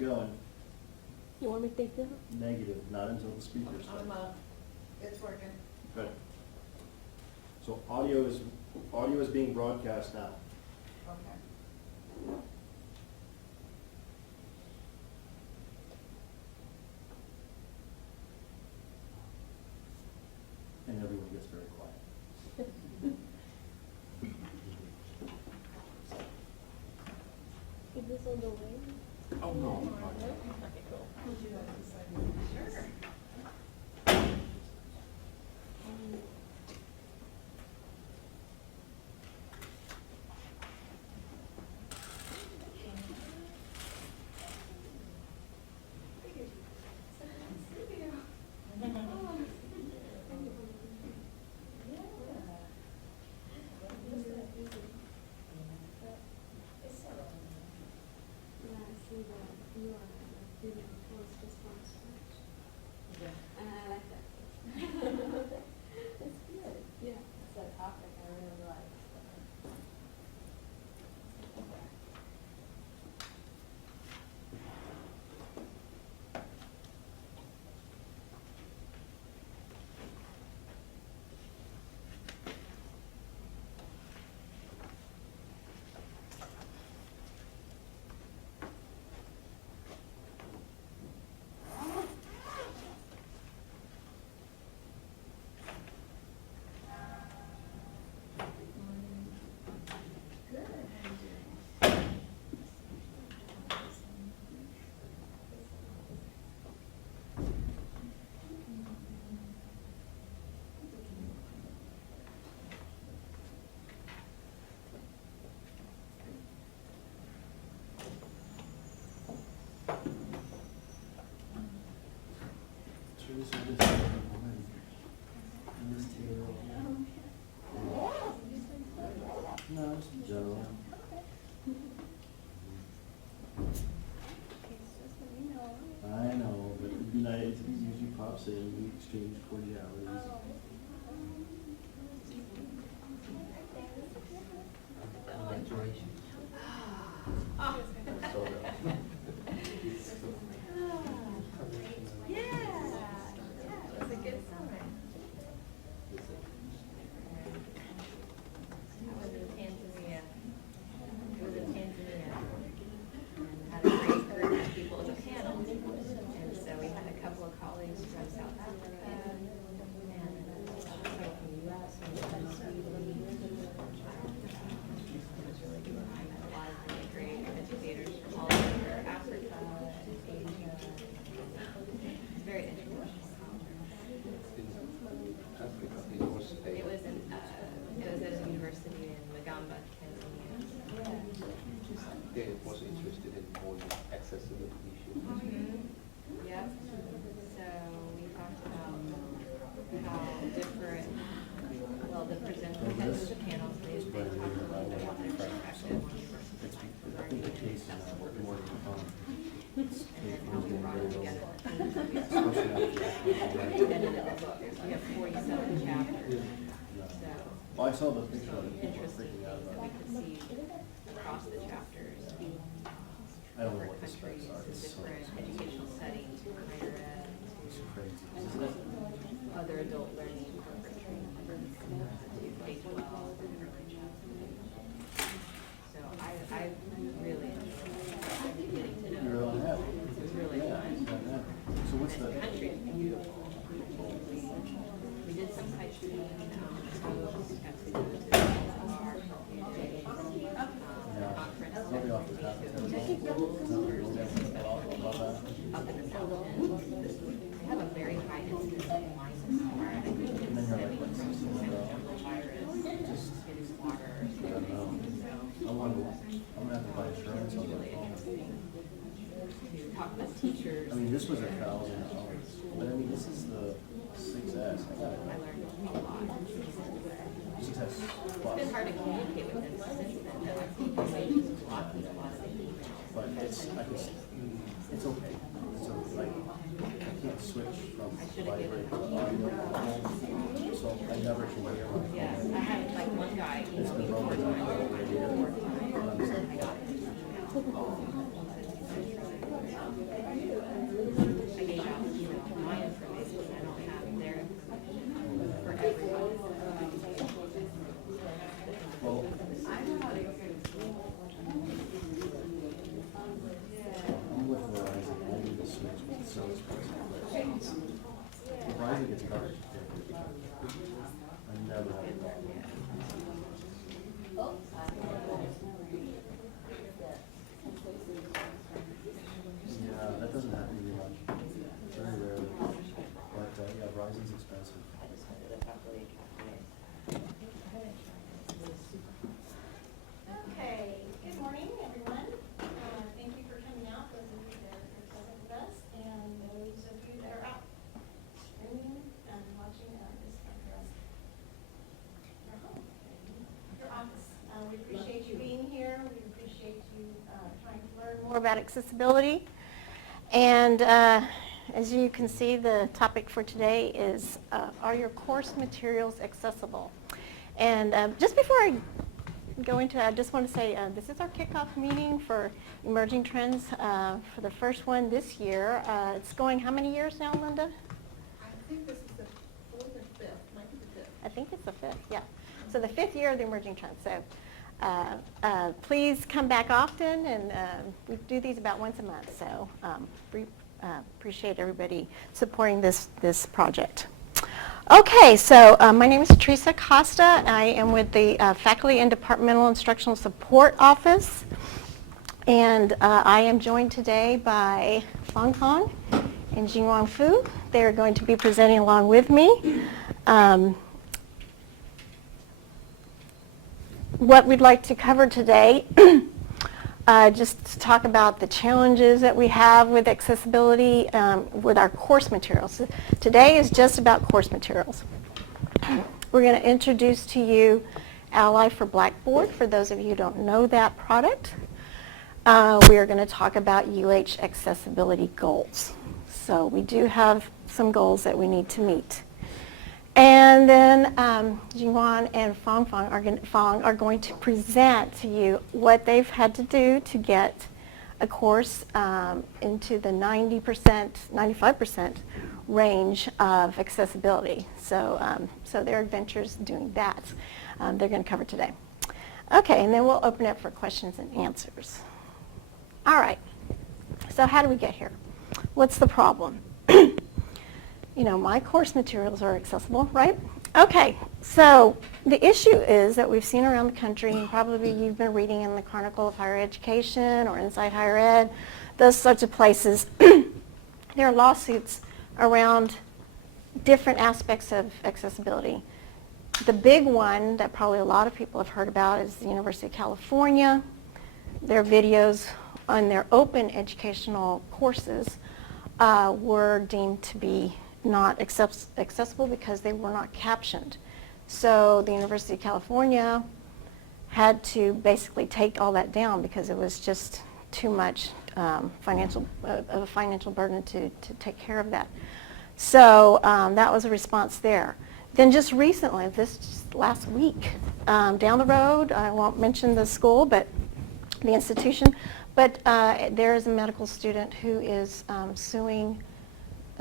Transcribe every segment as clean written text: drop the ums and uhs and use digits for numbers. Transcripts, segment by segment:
going? You want me to take that? Negative, not until the speaker starts. It's working. Good. So audio is being broadcast now. Okay. And everyone gets very quiet. Is this on the way? Oh, no. Okay, cool. Would you like to sign it? Sure. Teresa, this is already. And this table. No, it's in general. I know, but it'd be nice if he usually pops in and we exchange cordialities. Well, I saw the picture of it. People were freaking out about it. Across the chapters, I don't know what the countries specs are. and It's so different educational settings, from higher ed it's crazy, to isn't it? other adult learning, corporate training, to K-12 and early childhood. So I really enjoyed getting to know. You're really happy. It was really Yeah, fun. yeah. So what's And the? the country is beautiful. We did some sightseeing, coast, got to go to the Toolbar, conference. Maybe off the top of the head. Up in the mountains. They have a very high incidence of Lyme disease. And then you're like, what's this? Virus, Just, getting water. I don't know. I'm gonna have to buy insurance on my phone. To talk with teachers. I mean, this was $1,000, but I mean, this is the 6S. I got it. I learned a lot. 6S It's plus. been hard to communicate with them since then, but I think they just blocked a lot of the emails. But it's okay. So like, I can't switch from vibrate to audio, so I never can hear my phone. Yeah, I had like one guy, he It's told me been 4 broken times, down over here. I got it. Oh. He said, I gave out, my information. I don't have their information for everyone. Well, I'm with Verizon. I need to switch with the service person. Verizon gets covered. I never have a problem. Yeah, that doesn't happen to me much. Very rarely. But yeah, Verizon's expensive. Okay, good morning, everyone. Thank you for coming out, those of you that are present with us, and those of you that are out streaming and watching this from your home, your office. We appreciate you being here. We appreciate you trying to learn more about accessibility. And as you can see, the topic for today is, are your course materials accessible? And just before I go into it, I just want to say this is our kickoff meeting for Emerging Trends for the first one this year. It's going how many years now, Linda? I think this is the fourth or fifth, might be the fifth. I think it's the fifth, yeah. So the fifth year of the Emerging Trends. So please come back often, and we do these about once a month. So appreciate everybody supporting this project. Okay, so my name is Teresa Acosta. I am with the Faculty and Departmental Instructional Support Office, and I am joined today by Fang Fang and Jingyuan Fu. They're going to be presenting along with me. What we'd like to cover today, just to talk about the challenges that we have with accessibility with our course materials. So today is just about course materials. We're going to introduce to you Ally for Blackboard, for those of you who don't know that product. We are going to talk about UH accessibility goals. So we do have some goals that we need to meet. And then Jingyuan and Fang Fang are going to present to you what they've had to do to get a course into the 90%, 95% range of accessibility. So, so their adventures doing that, they're going to cover today. Okay, and then we'll open it for questions and answers. All right, so how do we get here? What's the problem? You know, my course materials are accessible, right? Okay, so the issue is that we've seen around the country, and probably you've been reading in the Chronicle of Higher Education or Inside Higher Ed, those sorts of places. There are lawsuits around different aspects of accessibility. The big one that probably a lot of people have heard about is the University of California. Their videos on their open educational courses were deemed to be not accessible because they were not captioned. So the University of California had to basically take all that down because it was just too much of a financial burden to take care of that. So that was a response there. Then just recently, just last week, down the road, I won't mention the school, but the institution, but there is a medical student who is suing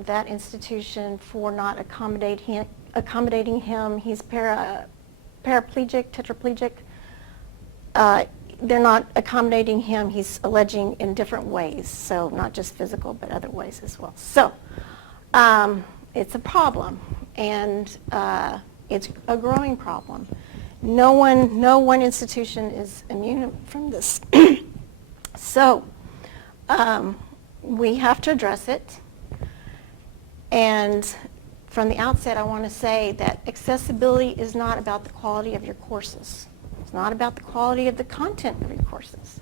that institution for not accommodating him. He's paraplegic, tetraplegic. They're not accommodating him, he's alleging, in different ways. So not just physical, but other ways as well. So it's a problem, and it's a growing problem. No one institution is immune from this. So we have to address it. And from the outset, I want to say that accessibility is not about the quality of your courses. It's not about the quality of the content of your courses.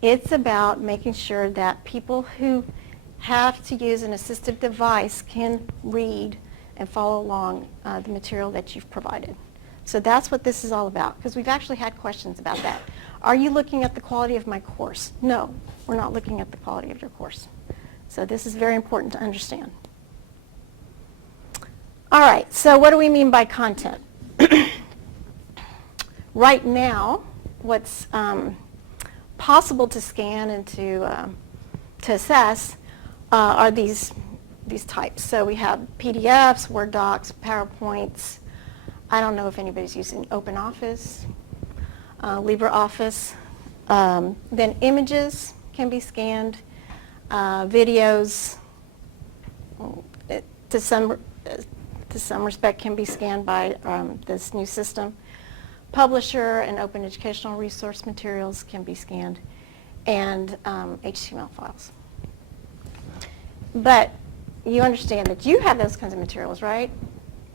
It's about making sure that people who have to use an assistive device can read and follow along the material that you've provided. So that's what this is all about, because we've actually had questions about that. Are you looking at the quality of my course? No, we're not looking at the quality of your course. So this is very important to understand. All right, so what do we mean by content? Right now, what's possible to scan and to to assess are these types. So we have PDFs, Word docs, PowerPoints. I don't know if anybody's using OpenOffice, LibreOffice. Then images can be scanned, videos to some respect can be scanned by this new system. Publisher and open educational resource materials can be scanned, and HTML files. But you understand that you have those kinds of materials, right?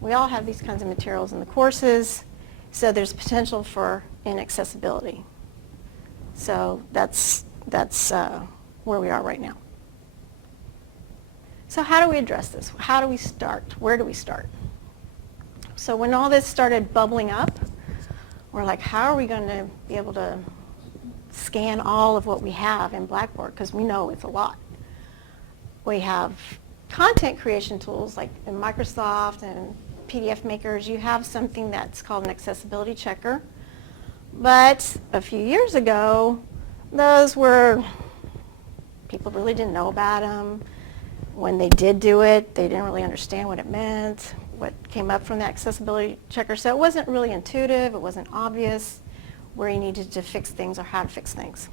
We all have these kinds of materials in the courses, so there's potential for inaccessibility. So that's where we are right now. So how do we address this? How do we start? Where do we start? So when all this started bubbling up, we're like, how are we going to be able to scan all of what we have in Blackboard? Because we know it's a lot. We have content creation tools like in Microsoft and PDF makers. You have something that's called an accessibility checker. But a few years ago, those were, people really didn't know about them. When they did do it, they didn't really understand what it meant, what came up from the accessibility checker. So it wasn't really intuitive, it wasn't obvious where you needed to fix things or how to fix things.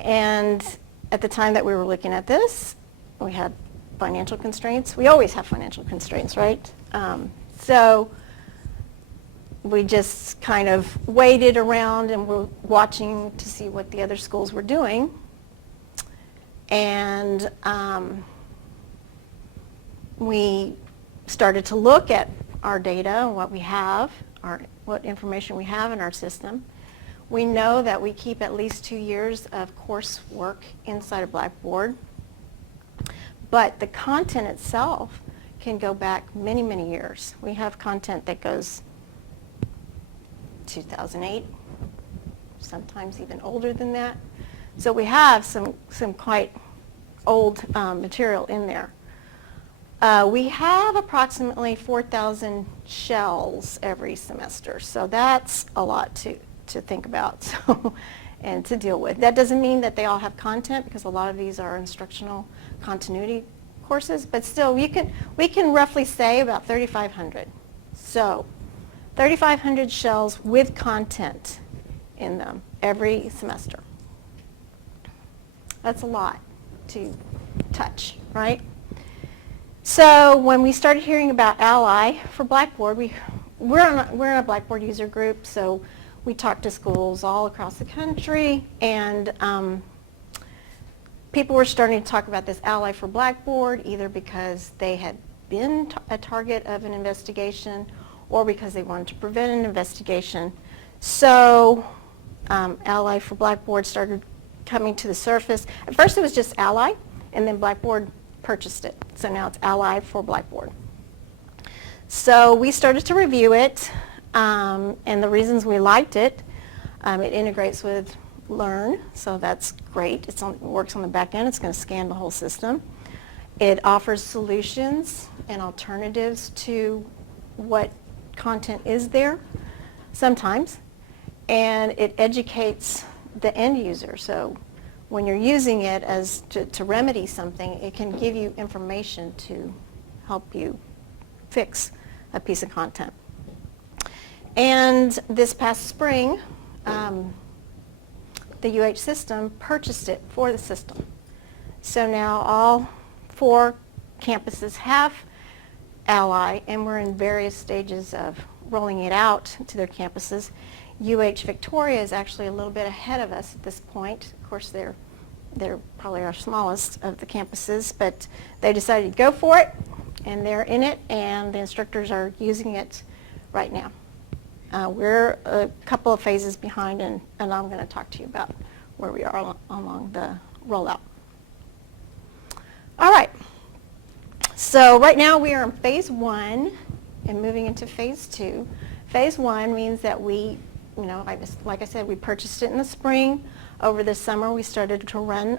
And at the time that we were looking at this, we had financial constraints. We always have financial constraints, right? So we just kind of waited around and were watching to see what the other schools were doing. And we started to look at our data and what we have, what information we have in our system. We know that we keep at least 2 years of coursework inside of Blackboard, but the content itself can go back many, many years. We have content that goes 2008, sometimes even older than that. So we have some quite old material in there. We have approximately 4,000 shells every semester, so that's a lot to think about and to deal with. That doesn't mean that they all have content, because a lot of these are instructional continuity courses, but still we can roughly say about 3,500. So 3,500 shells with content in them every semester. That's a lot to touch, right? So when we started hearing about Ally for Blackboard, we're in a Blackboard user group, so we talked to schools all across the country, and people were starting to talk about this Ally for Blackboard, either because they had been a target of an investigation or because they wanted to prevent an investigation. So Ally for Blackboard started coming to the surface. At first it was just Ally, and then Blackboard purchased it. So now it's Ally for Blackboard. So we started to review it, and the reasons we liked it, it integrates with Learn, so that's great. It works on the back end. It's going to scan the whole system. It offers solutions and alternatives to what content is there sometimes, and it educates the end user. So when you're using it as to remedy something, it can give you information to help you fix a piece of content. And this past spring, the UH system purchased it for the system. So now all 4 campuses have Ally, and we're in various stages of rolling it out to their campuses. UH Victoria is actually a little bit ahead of us at this point. Of course, they're probably our smallest of the campuses, but they decided to go for it, and they're in it, and the instructors are using it right now. We're a couple of phases behind, and I'm going to talk to you about where we are along the rollout. All right. So right now we are in phase 1 and moving into phase 2. Phase 1 means that we, like I said, we purchased it in the spring. Over the summer we started to run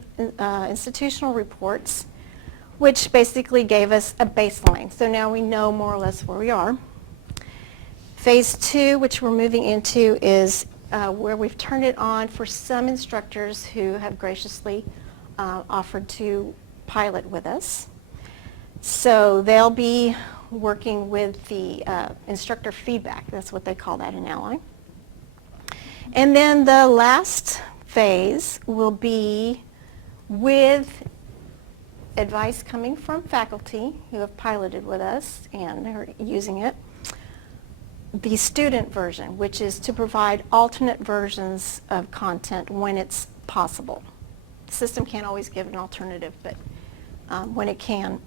institutional reports, which basically gave us a baseline. So now we know more or less where we are. Phase 2, which we're moving into, is where we've turned it on for some instructors who have graciously offered to pilot with us. So they'll be working with the instructor feedback. That's what they call that in Ally. And then the last phase will be with advice coming from faculty who have piloted with us and are using it. The student version, which is to provide alternate versions of content when it's possible. The system can't always give an alternative, but when it can,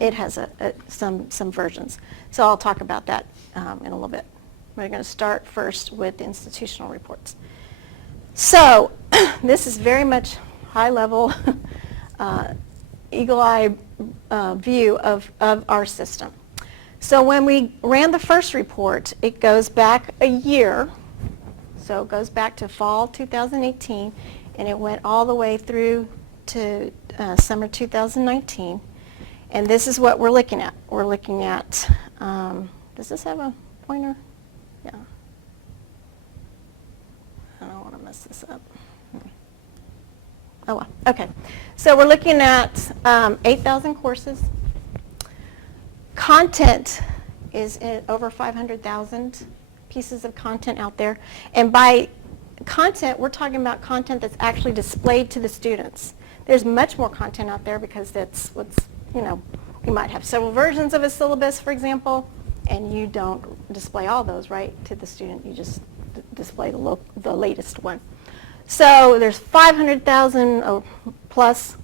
it has some versions. So I'll talk about that in a little bit. We're going to start first with the institutional reports. So this is very much high-level, eagle-eye view of our system. So when we ran the first report, it goes back a year. So it goes back to fall 2018, and it went all the way through to summer 2019. And this is what we're looking at. We're looking at, does this have a pointer? Yeah. I don't want to mess this up. Oh, well, okay. So we're looking at 8,000 courses. Content is in over 500,000 pieces of content out there. And by content, we're talking about content that's actually displayed to the students. There's much more content out there because that's what's, you might have several versions of a syllabus, for example, and you don't display all those, right, to the student. You just display the latest one. So there's 500,000 plus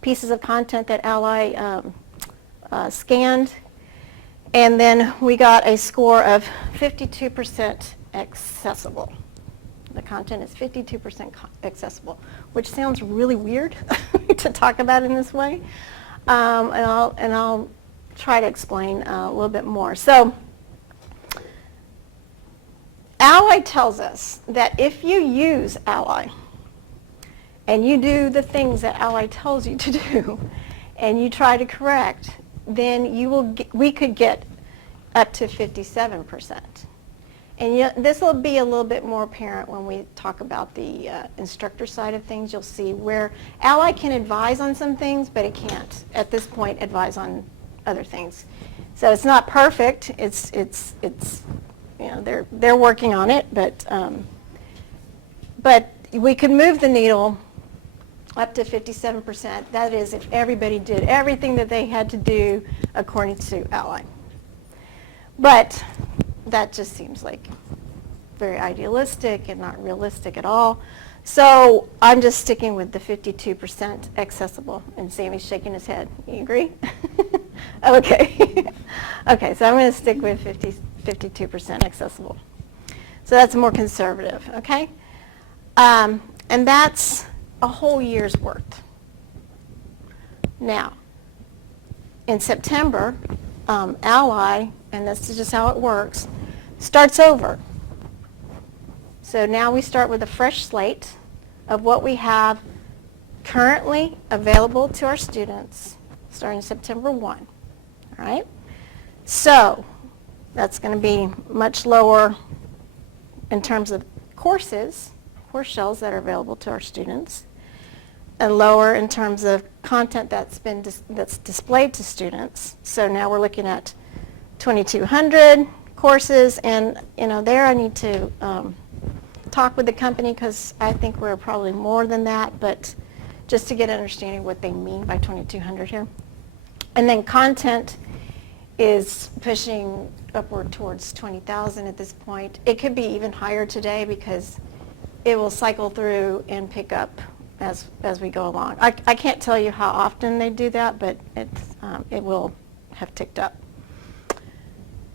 pieces of content that Ally scanned, and then we got a score of 52% accessible. The content is 52% accessible, which sounds really weird to talk about in this way, and I'll try to explain a little bit more. So Ally tells us that if you use Ally and you do the things that Ally tells you to do and you try to correct, then we could get up to 57%. And this will be a little bit more apparent when we talk about the instructor side of things. You'll see where Ally can advise on some things, but it can't, at this point, advise on other things. So it's not perfect. It's they're working on it, but we could move the needle up to 57%. That is, if everybody did everything that they had to do according to Ally. But that just seems like very idealistic and not realistic at all. So I'm just sticking with the 52% accessible, and Sammy's shaking his head. You agree? Okay. Okay, so I'm going to stick with 52% accessible. So that's more conservative, okay? And that's a whole year's worth. Now, in September, Ally, and this is just how it works, starts over. So now we start with a fresh slate of what we have currently available to our students starting September 1. All right? So that's going to be much lower in terms of course shells that are available to our students, and lower in terms of content that's displayed to students. So now we're looking at 2,200 courses, and there I need to talk with the company because I think we're probably more than that, but just to get an understanding of what they mean by 2,200 here. And then content is pushing upward towards 20,000 at this point. It could be even higher today because it will cycle through and pick up as we go along. I can't tell you how often they do that, but it will have ticked up.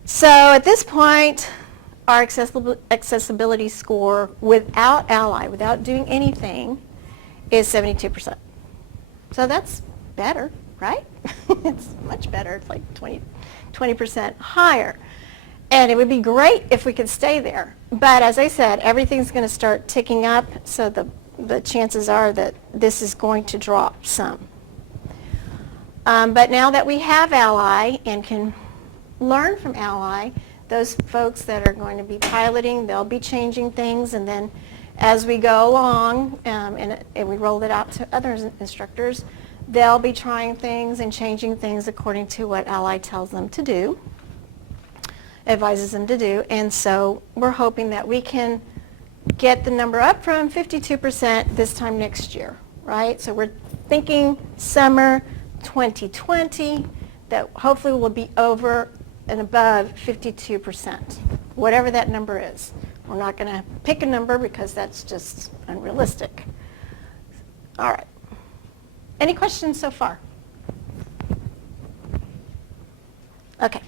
So at this point, our accessibility score without Ally, without doing anything, is 72%. So that's better, right? It's much better. It's like 20% higher. And it would be great if we could stay there. But as I said, everything's going to start ticking up, so the chances are that this is going to drop some. But now that we have Ally and can learn from Ally, those folks that are going to be piloting, they'll be changing things, and then as we go along, and we roll it out to other instructors, they'll be trying things and changing things according to what Ally tells them to do, advises them to do. And so we're hoping that we can get the number up from 52% this time next year, right? So we're thinking summer 2020 that hopefully will be over and above 52%, whatever that number is. We're not going to pick a number because that's just unrealistic. All right. Any questions so far? Okay.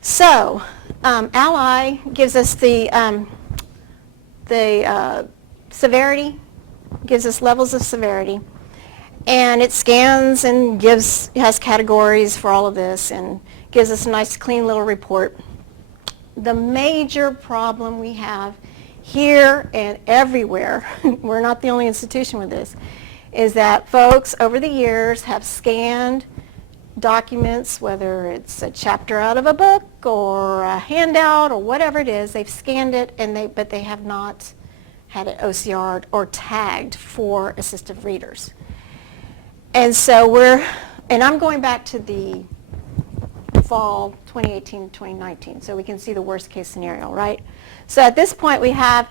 So, Ally gives us the severity, gives us levels of severity, and it scans and has categories for all of this and gives us a nice clean little report. The major problem we have here and everywhere, we're not the only institution with this, is that folks over the years have scanned documents, whether it's a chapter out of a book or a handout or whatever it is, they've scanned it but they have not had it OCR'd or tagged for assistive readers. And so I'm going back to the fall 2018, 2019, so we can see the worst case scenario, right? So at this point we have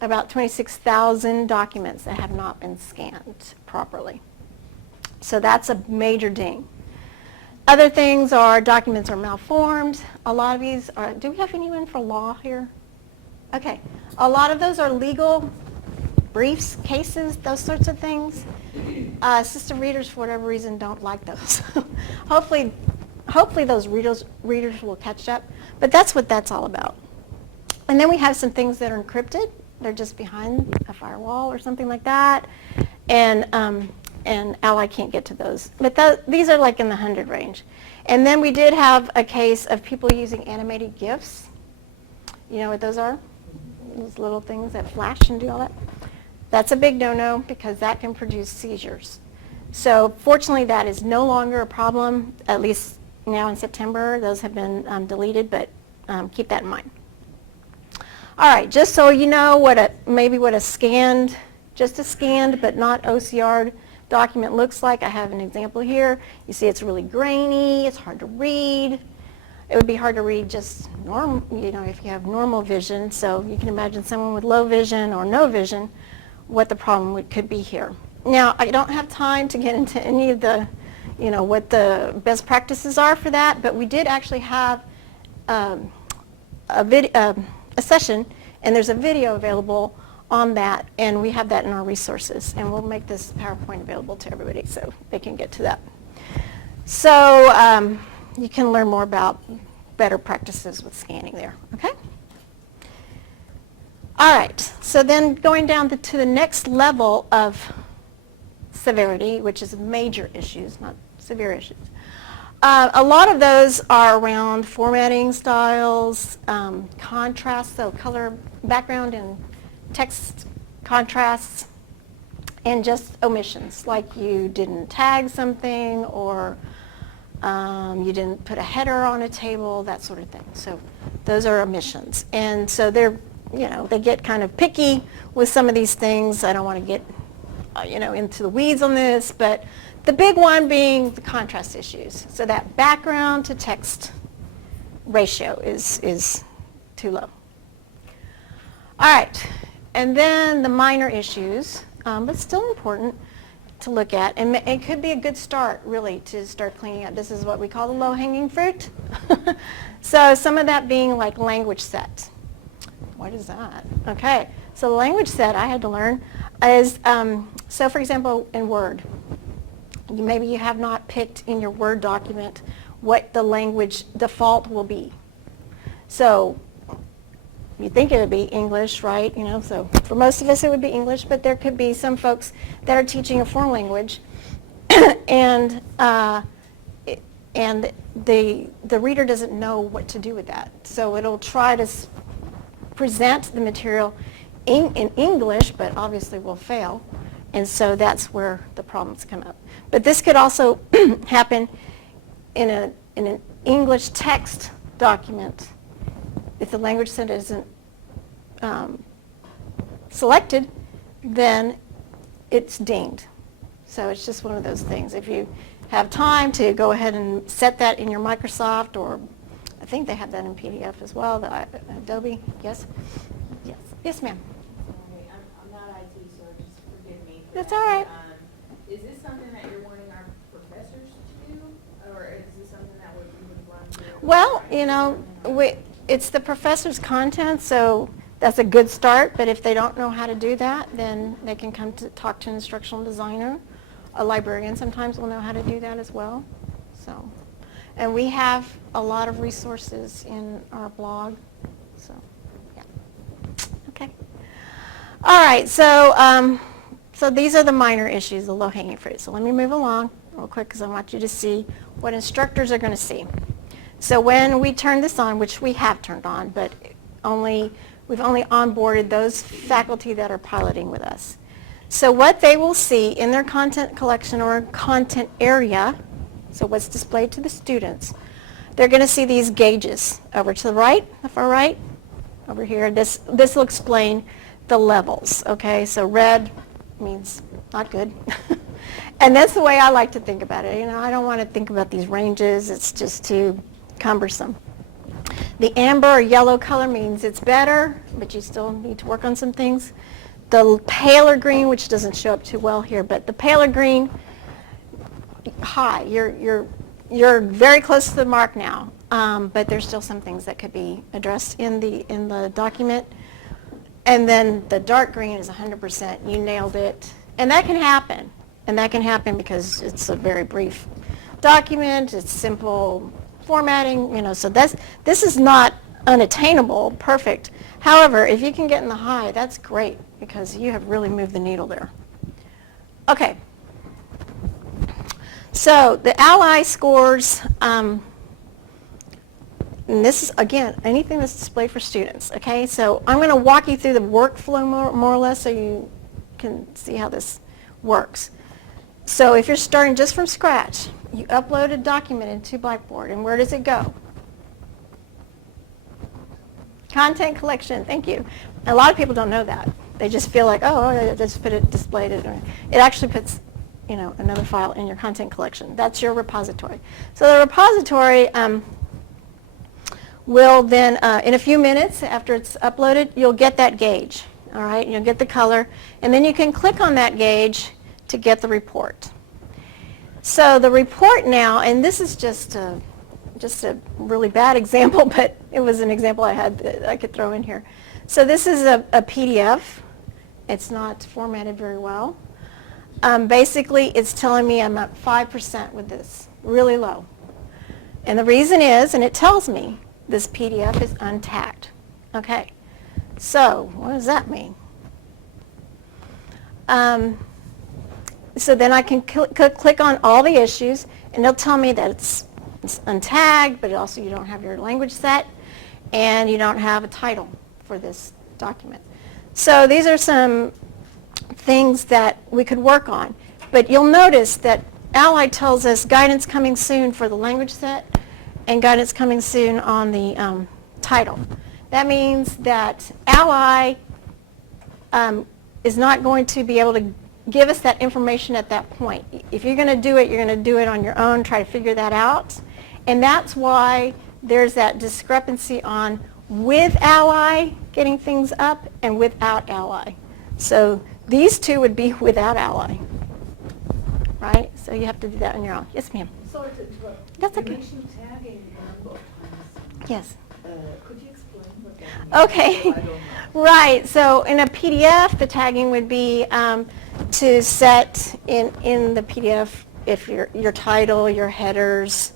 about 26,000 documents that have not been scanned properly. So that's a major ding. Other things are documents are malformed. A lot of these are, do we have anyone for law here? Okay. A lot of those are legal briefs, cases, those sorts of things. Assistive readers, for whatever reason, don't like those. Hopefully those readers will catch up. But that's what that's all about. And then we have some things that are encrypted. They're just behind a firewall or something like that. And Ally can't get to those. But these are like in the 100 range. And then we did have a case of people using animated GIFs. You know what those are? Those little things that flash and do all that. That's a big no-no because that can produce seizures. So fortunately that is no longer a problem, at least now in September. Those have been deleted, but keep that in mind. All right, just so you know what a scanned but not OCR'd document looks like. I have an example here. You see it's really grainy, it's hard to read. It would be hard to read just normal, if you have normal vision. So you can imagine someone with low vision or no vision, what the problem could be here. Now, I don't have time to get into any of the, what the best practices are for that, but we did actually have a session, and there's a video available on that, and we have that in our resources, and we'll make this PowerPoint available to everybody so they can get to that. So you can learn more about better practices with scanning there, okay? All right, so then going down to the next level of severity, which is major issues, not severe issues. A lot of those are around formatting styles, contrast, so color background and text contrasts, and just omissions, like you didn't tag something or you didn't put a header on a table, that sort of thing. So those are omissions. And so they get kind of picky with some of these things. I don't want to get into the weeds on this, but the big one being the contrast issues. So that background to text ratio is too low. All right, and then the minor issues, but still important to look at, and it could be a good start really to start cleaning up. This is what we call the low-hanging fruit. So some of that being like language set. What is that? Okay, so the language set I had to learn is, so for example, in Word, maybe you have not picked in your Word document what the language default will be. So you think it would be English, right? So for most of us it would be English, but there could be some folks that are teaching a foreign language, and the reader doesn't know what to do with that. So it'll try to present the material in English, but obviously will fail. And so that's where the problems come up. But this could also happen in an English text document if the language set isn't selected, then it's dinged. So it's just one of those things. If you have time to go ahead and set that in your Microsoft, or I think they have that in PDF as well, the Adobe, yes? Yes, yes ma'am. Sorry, I'm not IT, so just forgive me. for That's that, all right. but, is this something that you're wanting our professors to do, or is this something that we would run through? Well, you know, it's the professor's content, so that's a good start, but if they don't know how to do that, then they can come to talk to an instructional designer. A librarian sometimes will know how to do that as well. So, and we have a lot of resources in our blog. So, yeah. Okay. All right. So, so these are the minor issues, the low-hanging fruit. So let me move along real quick because I want you to see what instructors are going to see. So when we turn this on, which we have turned on, but we've only onboarded those faculty that are piloting with us. So what they will see in their content collection or content area, so what's displayed to the students, they're going to see these gauges over to the right, the far right, over here. This will explain the levels, okay? So red means not good. And that's the way I like to think about it. You know, I don't want to think about these ranges. It's just too cumbersome. The amber or yellow color means it's better, but you still need to work on some things. The paler green, which doesn't show up too well here, but the paler green, high. You're very close to the mark now, but there's still some things that could be addressed in the document. And then the dark green is 100%. You nailed it, and that can happen. And that can happen because it's a very brief document. It's simple formatting, you know. So this is not unattainable, perfect. However, if you can get in the high, that's great because you have really moved the needle there. Okay. So the Ally scores, and this is, again, anything that's displayed for students, okay? So I'm going to walk you through the workflow more or less so you can see how this works. So if you're starting just from scratch, you upload a document into Blackboard, and where does it go? Content collection, thank you. A lot of people don't know that. They just feel like, oh, I just put it, displayed it. It actually puts, you know, another file in your content collection. That's your repository. So the repository will then, in a few minutes after it's uploaded, you'll get that gauge, all right? You'll get the color, and then you can click on that gauge to get the report. So the report now, and this is just a really bad example, but it was an example I had that I could throw in here. So this is a PDF. It's not formatted very well. Basically, it's telling me I'm at 5% with this, really low. And the reason is, and it tells me, this PDF is untagged. Okay, so what does that mean? So then I can click on all the issues, and it'll tell me that it's untagged, but also you don't have your language set, and you don't have a title for this document. So these are some things that we could work on. But you'll notice that Ally tells us guidance coming soon for the language set and guidance coming soon on the title. That means that Ally is not going to be able to give us that information at that point. If you're going to do it, you're going to do it on your own, try to figure that out. And that's why there's that discrepancy on with Ally getting things up and without Ally. So these two would be without Ally, right? So you have to do that on your own. Yes, ma'am. Sorry to interrupt. That's You okay. mentioned tagging a number of times. Yes. Could you explain what that means? Okay. So I don't know. Right. So in a PDF, the tagging would be to set in the PDF if your title, your headers,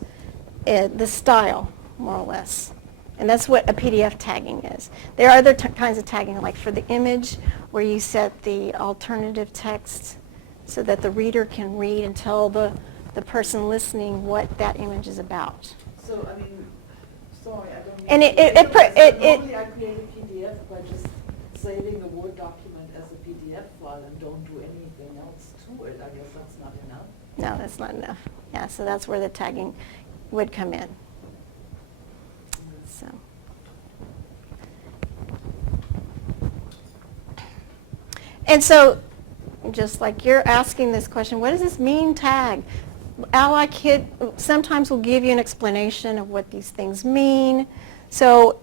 the style, more or less. And that's what a PDF tagging is. There are other kinds of tagging, like for the image, where you set the alternative text so that the reader can read and tell the person listening what that image is about. So, I mean, sorry, I don't mean And normally I create a PDF by just saving a Word document as a PDF file and don't do anything else to it. I guess that's not enough. No, that's not enough. Yeah, so that's where the tagging would come in. So, And so, just like you're asking this question, what does this mean, tag? Ally Kit sometimes will give you an explanation of what these things mean. So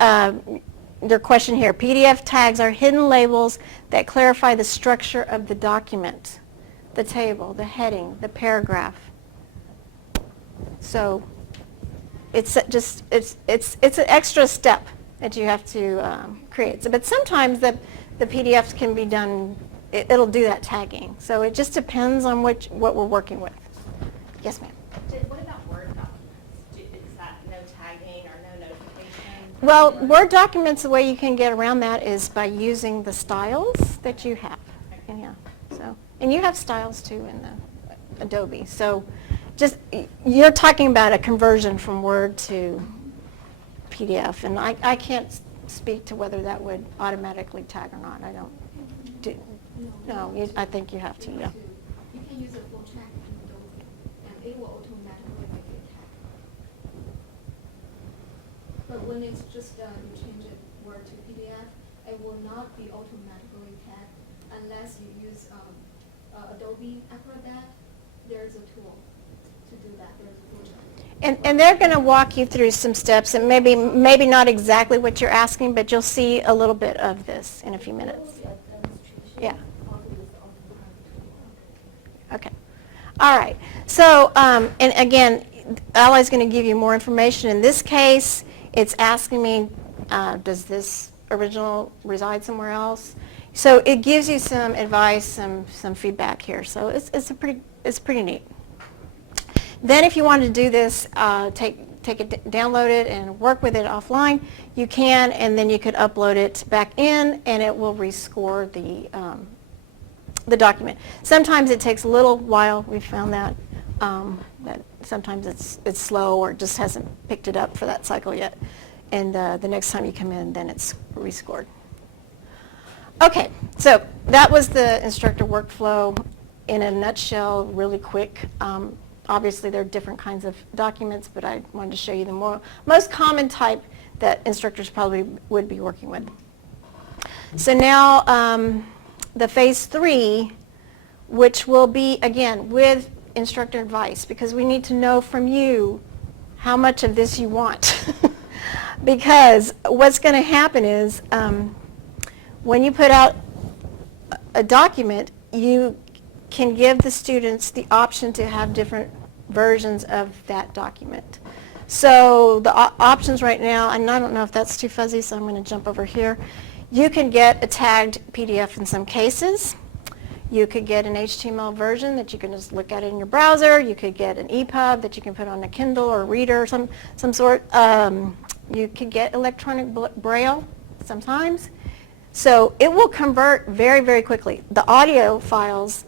their question here, PDF tags are hidden labels that clarify the structure of the document, the table, the heading, the paragraph. So it's just it's an extra step that you have to create. So, but sometimes the PDFs can be done. It'll do that tagging. So it just depends on what we're working with. Yes, ma'am. What about Word documents? Is that no tagging or no notification? Well, Word documents, the way you can get around that is by using the styles that you have. Okay. Yeah. So, and you have styles too in the Adobe. So, just you're talking about a conversion from Word to PDF, and I can't speak to whether that would automatically tag or not. I don't do. No, I think you have to. Yeah. You can use a full tag in Adobe, and it will automatically make it tag. But when it's just you change it Word to PDF, it will not be automatically tagged unless you use Adobe Acrobat. There's a tool to do that. There's a full tag. And they're going to walk you through some steps, and maybe not exactly what you're asking, but you'll see a little bit of this in a few minutes. Yeah. Okay. All right. So, and again, Ally's going to give you more information. In this case, it's asking me, does this original reside somewhere else? So it gives you some advice, some feedback here. So it's pretty neat. Then if you want to do this, take it, download it, and work with it offline, you can, and then you could upload it back in, and it will rescore the document. Sometimes it takes a little while. We found that sometimes it's slow or just hasn't picked it up for that cycle yet. And the next time you come in, then it's rescored. Okay, so that was the instructor workflow in a nutshell, really quick. Obviously, there are different kinds of documents, but I wanted to show you the most common type that instructors probably would be working with. So now, the phase 3, which will be, again, with instructor advice, because we need to know from you how much of this you want. Because what's going to happen is when you put out a document, you can give the students the option to have different versions of that document. So the options right now, and I don't know if that's too fuzzy, so I'm going to jump over here. You can get a tagged PDF in some cases. You could get an HTML version that you can just look at it in your browser. You could get an EPUB that you can put on a Kindle or a reader of some sort. You could get electronic braille sometimes. So it will convert very, very quickly. The audio files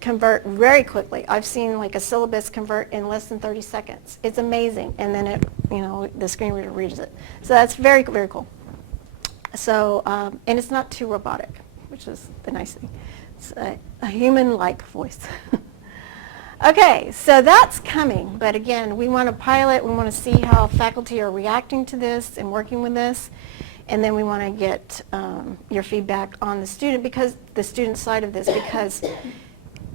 convert very quickly. I've seen like a syllabus convert in less than 30 seconds. It's amazing. And then the screen reader reads it. So that's very, very cool. So, and it's not too robotic, which is the nice thing. It's a human-like voice. Okay, so that's coming. But again, we want to pilot. We want to see how faculty are reacting to this and working with this. And then we want to get your feedback on the student side of this, because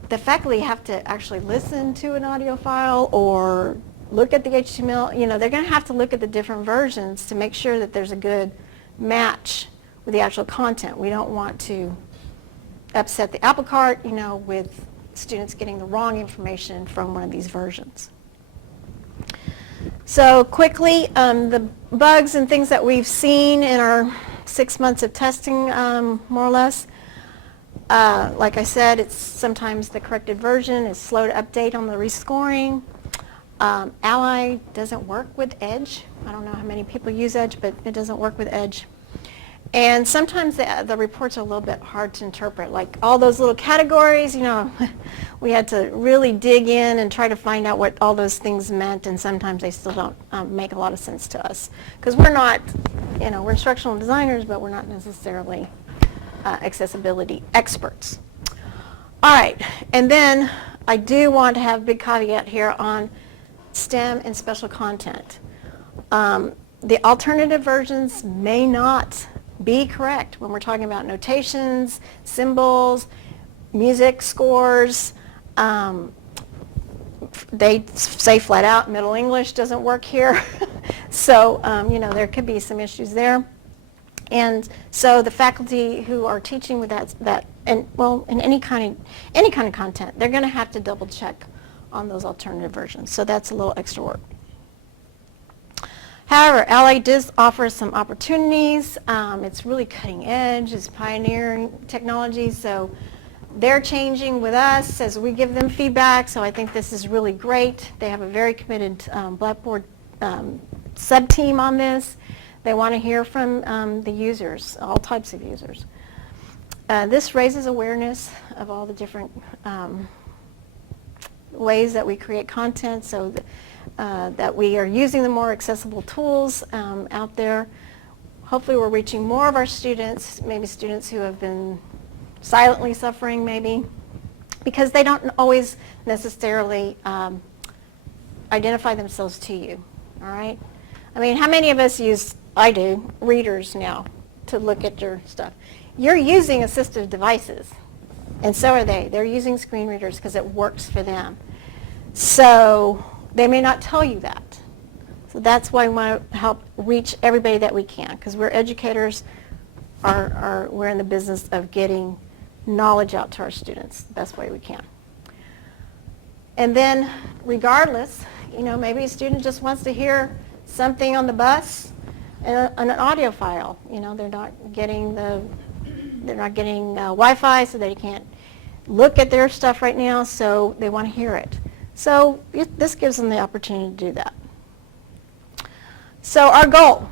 the faculty have to actually listen to an audio file or look at the HTML. They're going to have to look at the different versions to make sure that there's a good match with the actual content. We don't want to upset the apple cart, with students getting the wrong information from one of these versions. So quickly, the bugs and things that we've seen in our 6 months of testing, more or less. Like I said, it's sometimes the corrected version is slow to update on the rescoring. Ally doesn't work with Edge. I don't know how many people use Edge, but it doesn't work with Edge. And sometimes the reports are a little bit hard to interpret. Like all those little categories, we had to really dig in and try to find out what all those things meant, and sometimes they still don't make a lot of sense to us. Because we're not, we're instructional designers, but we're not necessarily accessibility experts. All right, and then I do want to have a big caveat here on STEM and special content. The alternative versions may not be correct when we're talking about notations, symbols, music scores. They say flat out Middle English doesn't work here. So, there could be some issues there. And so the faculty who are teaching with that in any kind of content, they're going to have to double check on those alternative versions. So that's a little extra work. However, Ally does offer some opportunities. It's really cutting edge. It's pioneering technology. So they're changing with us as we give them feedback. So I think this is really great. They have a very committed Blackboard sub-team on this. They want to hear from the users, all types of users. This raises awareness of all the different ways that we create content, so that we are using the more accessible tools out there. Hopefully we're reaching more of our students, maybe students who have been silently suffering maybe, because they don't always necessarily identify themselves to you, all right? I mean, how many of us use, I do, readers now to look at your stuff? You're using assistive devices, and so are they. They're using screen readers because it works for them. So they may not tell you that. So that's why we want to help reach everybody that we can, because we're educators, we're in the business of getting knowledge out to our students the best way we can. And then regardless, maybe a student just wants to hear something on the bus and an audio file. They're not getting Wi-Fi, so they can't look at their stuff right now, so they want to hear it. So this gives them the opportunity to do that. So our goal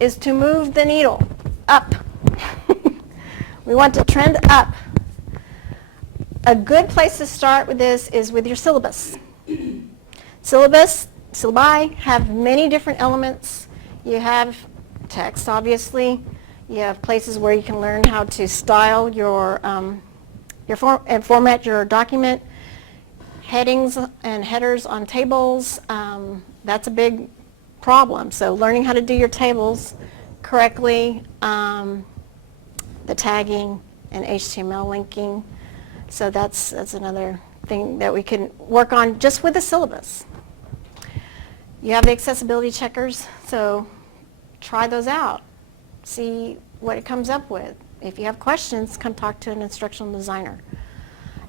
is to move the needle up. We want to trend up. A good place to start with this is with your syllabus. Syllabi have many different elements. You have text, obviously. You have places where you can learn how to style and format your document. Headings and headers on tables, that's a big problem. So learning how to do your tables correctly, the tagging and HTML linking. So that's another thing that we can work on just with the syllabus. You have the accessibility checkers, so try those out. See what it comes up with. If you have questions, come talk to an instructional designer.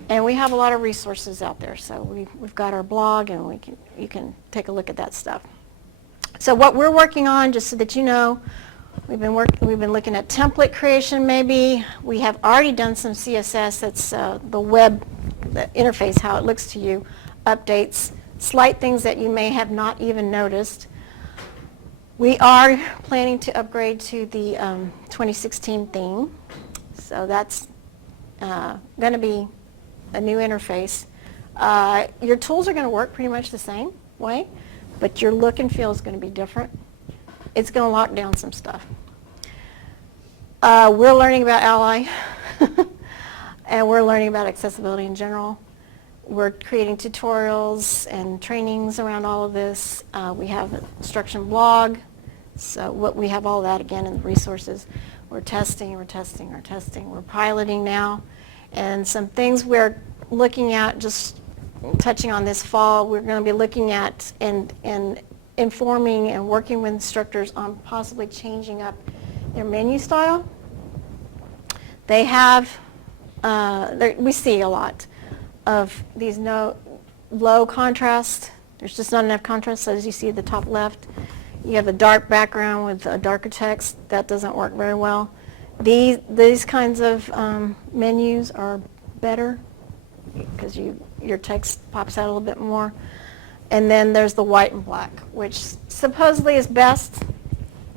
And we have a lot of resources out there, so we've got our blog, and you can take a look at that stuff. So what we're working on, just so that you know, we've been looking at template creation maybe. We have already done some CSS, that's the web, the interface, how it looks to you, updates, slight things that you may have not even noticed. We are planning to upgrade to the 2016 theme, so that's going to be a new interface. Your tools are going to work pretty much the same way, but your look and feel is going to be different. It's going to lock down some stuff. We're learning about Ally, and we're learning about accessibility in general. We're creating tutorials and trainings around all of this. We have an instruction blog, so we have all that again in the resources. We're testing. We're piloting now. And some things we're looking at, just touching on this fall, we're going to be looking at and informing and working with instructors on possibly changing up their menu style. They have, we see a lot of these low contrast. There's just not enough contrast, so as you see at the top left, you have a dark background with a darker text. That doesn't work very well. These kinds of menus are better because your text pops out a little bit more. And then there's the white and black, which supposedly is best.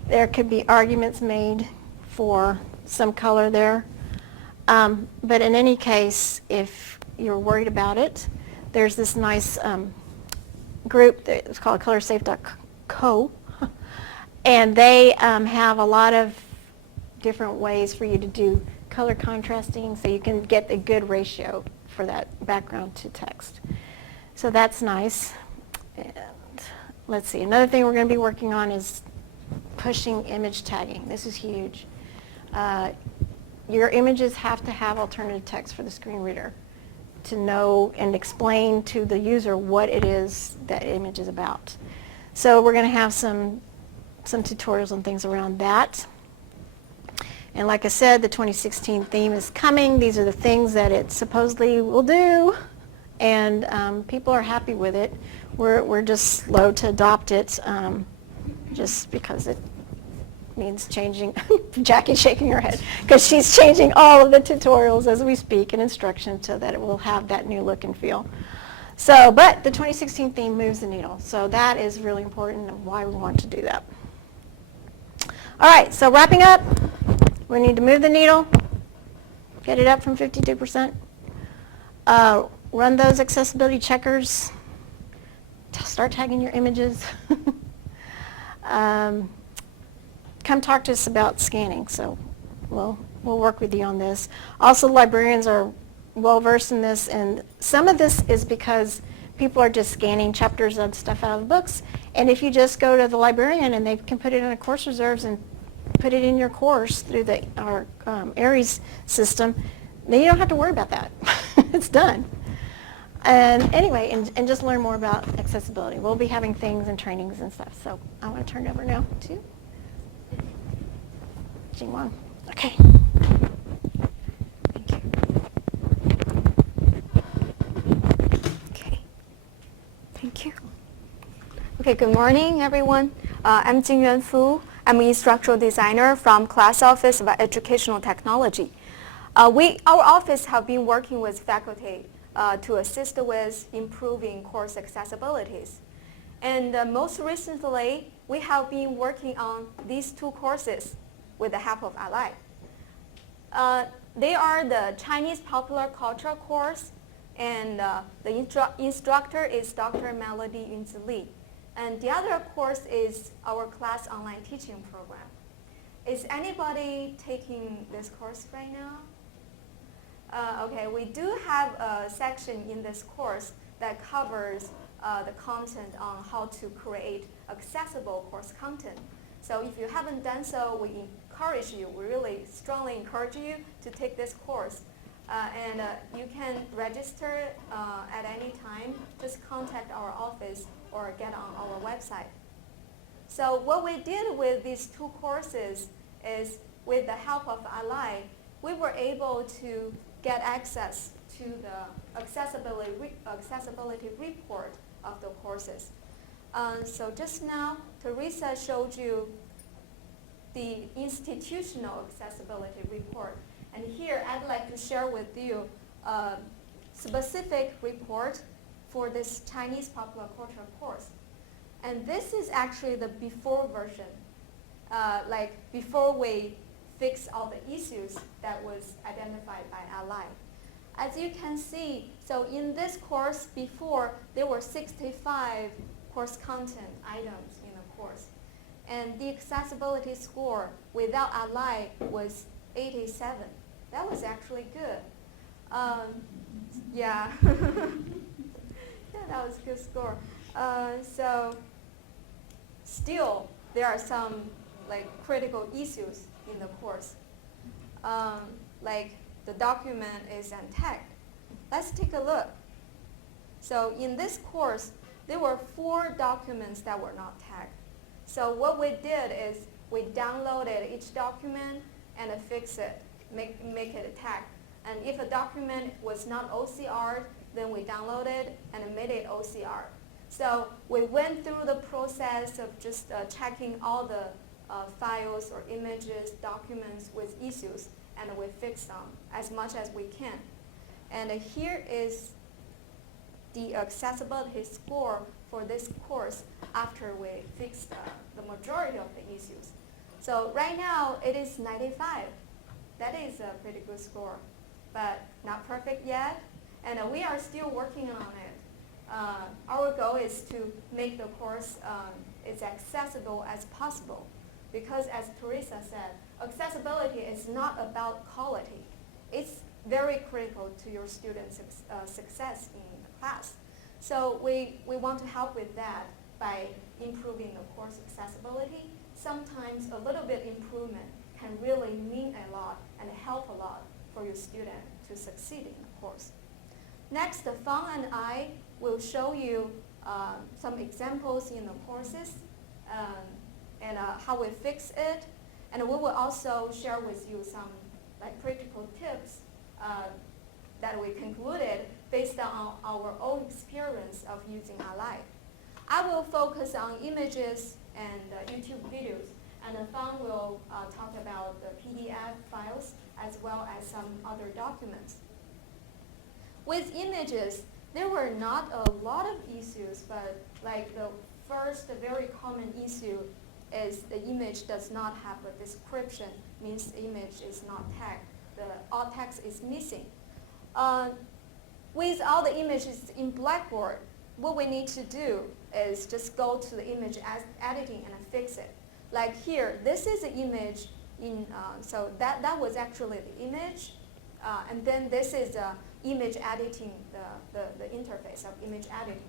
There could be arguments made for some color there. But in any case, if you're worried about it, there's this nice group that's called colorsafe.co, and they have a lot of different ways for you to do color contrasting, so you can get a good ratio for that background to text. So that's nice. And let's see, another thing we're going to be working on is pushing image tagging. This is huge. Your images have to have alternative text for the screen reader to know and explain to the user what it is that image is about. So we're going to have some tutorials and things around that. And like I said, the 2016 theme is coming. These are the things that it supposedly will do, and people are happy with it. We're just slow to adopt it, just because it means changing. Jackie's shaking her head because she's changing all of the tutorials as we speak and instructions so that it will have that new look and feel. So, but the 2016 theme moves the needle, so that is really important and why we want to do that. All right, so wrapping up, we need to move the needle, get it up from 52%, run those accessibility checkers, start tagging your images. Come talk to us about scanning, so we'll work with you on this. Also, librarians are well versed in this, and some of this is because people are just scanning chapters of stuff out of the books, and if you just go to the librarian and they can put it in a course reserves and put it in your course through our ARIES system, then you don't have to worry about that. It's done. And anyway, and just learn more about accessibility. We'll be having things and trainings and stuff, so I want to turn it over now to Jingyuan. Okay. Thank you. Okay. Thank you. Okay, good morning, everyone. I'm Jingyuan Fu. I'm an instructional designer from Class Office of Educational Technology. Our office have been working with faculty to assist with improving course accessibilities. And most recently, we have been working on these two courses with the help of Ally. They are the Chinese Popular Culture course, and the instructor is Dr. Melody Yunzi Li. And the other course is our class online teaching program. Is anybody taking this course right now? Okay, we do have a section in this course that covers the content on how to create accessible course content. So if you haven't done so, we encourage you, we really strongly encourage you to take this course. And you can register at any time. Just contact our office or get on our website. So what we did with these two courses is, with the help of Ally, we were able to get access to the accessibility report of the courses. So just now, Teresa showed you the institutional accessibility report. And here, I'd like to share with you a specific report for this Chinese Popular Culture course. And this is actually the before version, like before we fix all the issues that was identified by Ally. As you can see, so in this course before, there were 65 course content items in the course. And the accessibility score without Ally was 87. That was actually good. Yeah. Yeah, that was a good score. So still, there are some critical issues in the course. Like the document is untagged. Let's take a look. So in this course, there were 4 documents that were not tagged. So what we did is we downloaded each document and fixed it, make it a tag. And if a document was not OCR, then we downloaded and made it OCR. So we went through the process of just checking all the files or images, documents with issues, and we fixed them as much as we can. And here is the accessibility score for this course after we fixed the majority of the issues. So right now, it is 95. That is a pretty good score, but not perfect yet. And we are still working on it. Our goal is to make the course as accessible as possible. Because as Teresa said, accessibility is not about quality. It's very critical to your students' success in the class. So we want to help with that by improving the course accessibility. Sometimes a little bit improvement can really mean a lot and help a lot for your student to succeed in the course. Next, Fang and I will show you some examples in the courses and how we fix it. And we will also share with you some practical tips that we concluded based on our own experience of using Ally. I will focus on images and YouTube videos, and Fang will talk about the PDF files as well as some other documents. With images, there were not a lot of issues, but the first very common issue is the image does not have a description, means the image is not tagged. The alt text is missing. With all the images in Blackboard, what we need to do is just go to the image editing and fix it. Like here, this is an image so that was actually the image, and then this is image editing, the interface of image editing.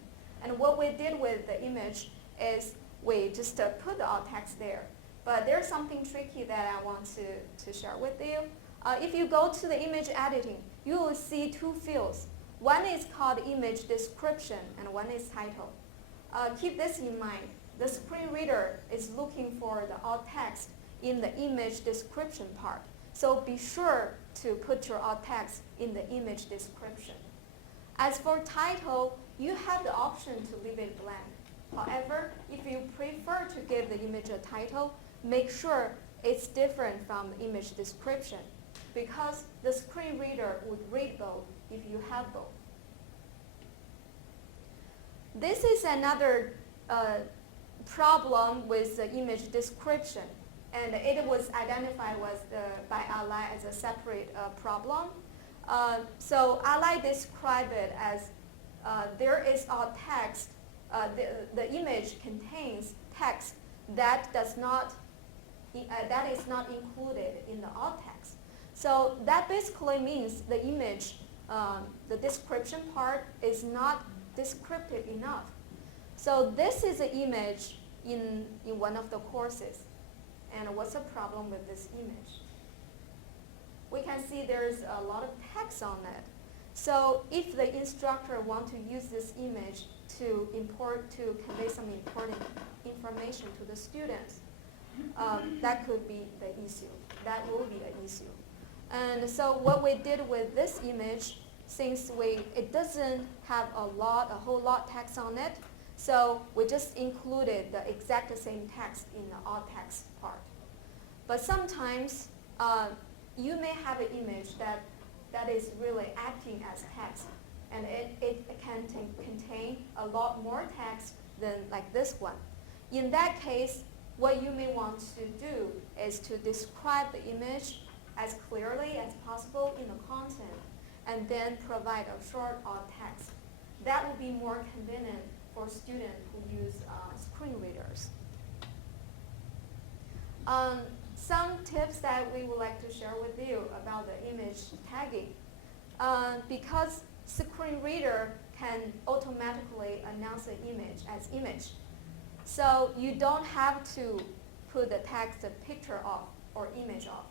And what we did with the image is we just put the alt text there. But there's something tricky that I want to share with you. If you go to the image editing, you will see two fields. One is called image description and one is title. Keep this in mind. The screen reader is looking for the alt text in the image description part. So be sure to put your alt text in the image description. As for title, you have the option to leave it blank. However, if you prefer to give the image a title, make sure it's different from the image description, because the screen reader would read both if you have both. This is another problem with the image description, and it was identified by Ally as a separate problem. So Ally described it as there is alt text. The image contains text that is not included in the alt text. So that basically means the image, the description part is not descriptive enough. So this is an image in one of the courses. And what's the problem with this image? We can see there's a lot of text on it. So if the instructor wants to use this image to convey some important information to the students, that could be the issue. That will be an issue. And so what we did with this image, since it doesn't have a whole lot text on it, so we just included the exact same text in the alt text part. But sometimes you may have an image that is really acting as text, and it can contain a lot more text than like this one. In that case, what you may want to do is to describe the image as clearly as possible in the content, and then provide a short alt text. That will be more convenient for students who use screen readers. Some tips that we would like to share with you about the image tagging. Because screen reader can automatically announce an image as image. So you don't have to put the text picture off or image off.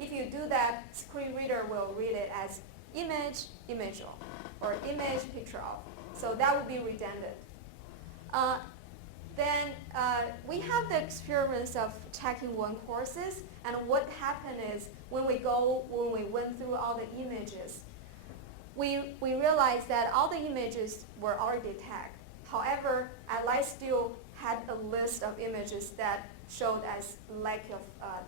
If you do that, screen reader will read it as image, image off, or image, picture off. So that would be redundant. Then we have the experience of checking one courses, and what happened is when we went through all the images, we realized that all the images were already tagged. However, Ally still had a list of images that showed as lack of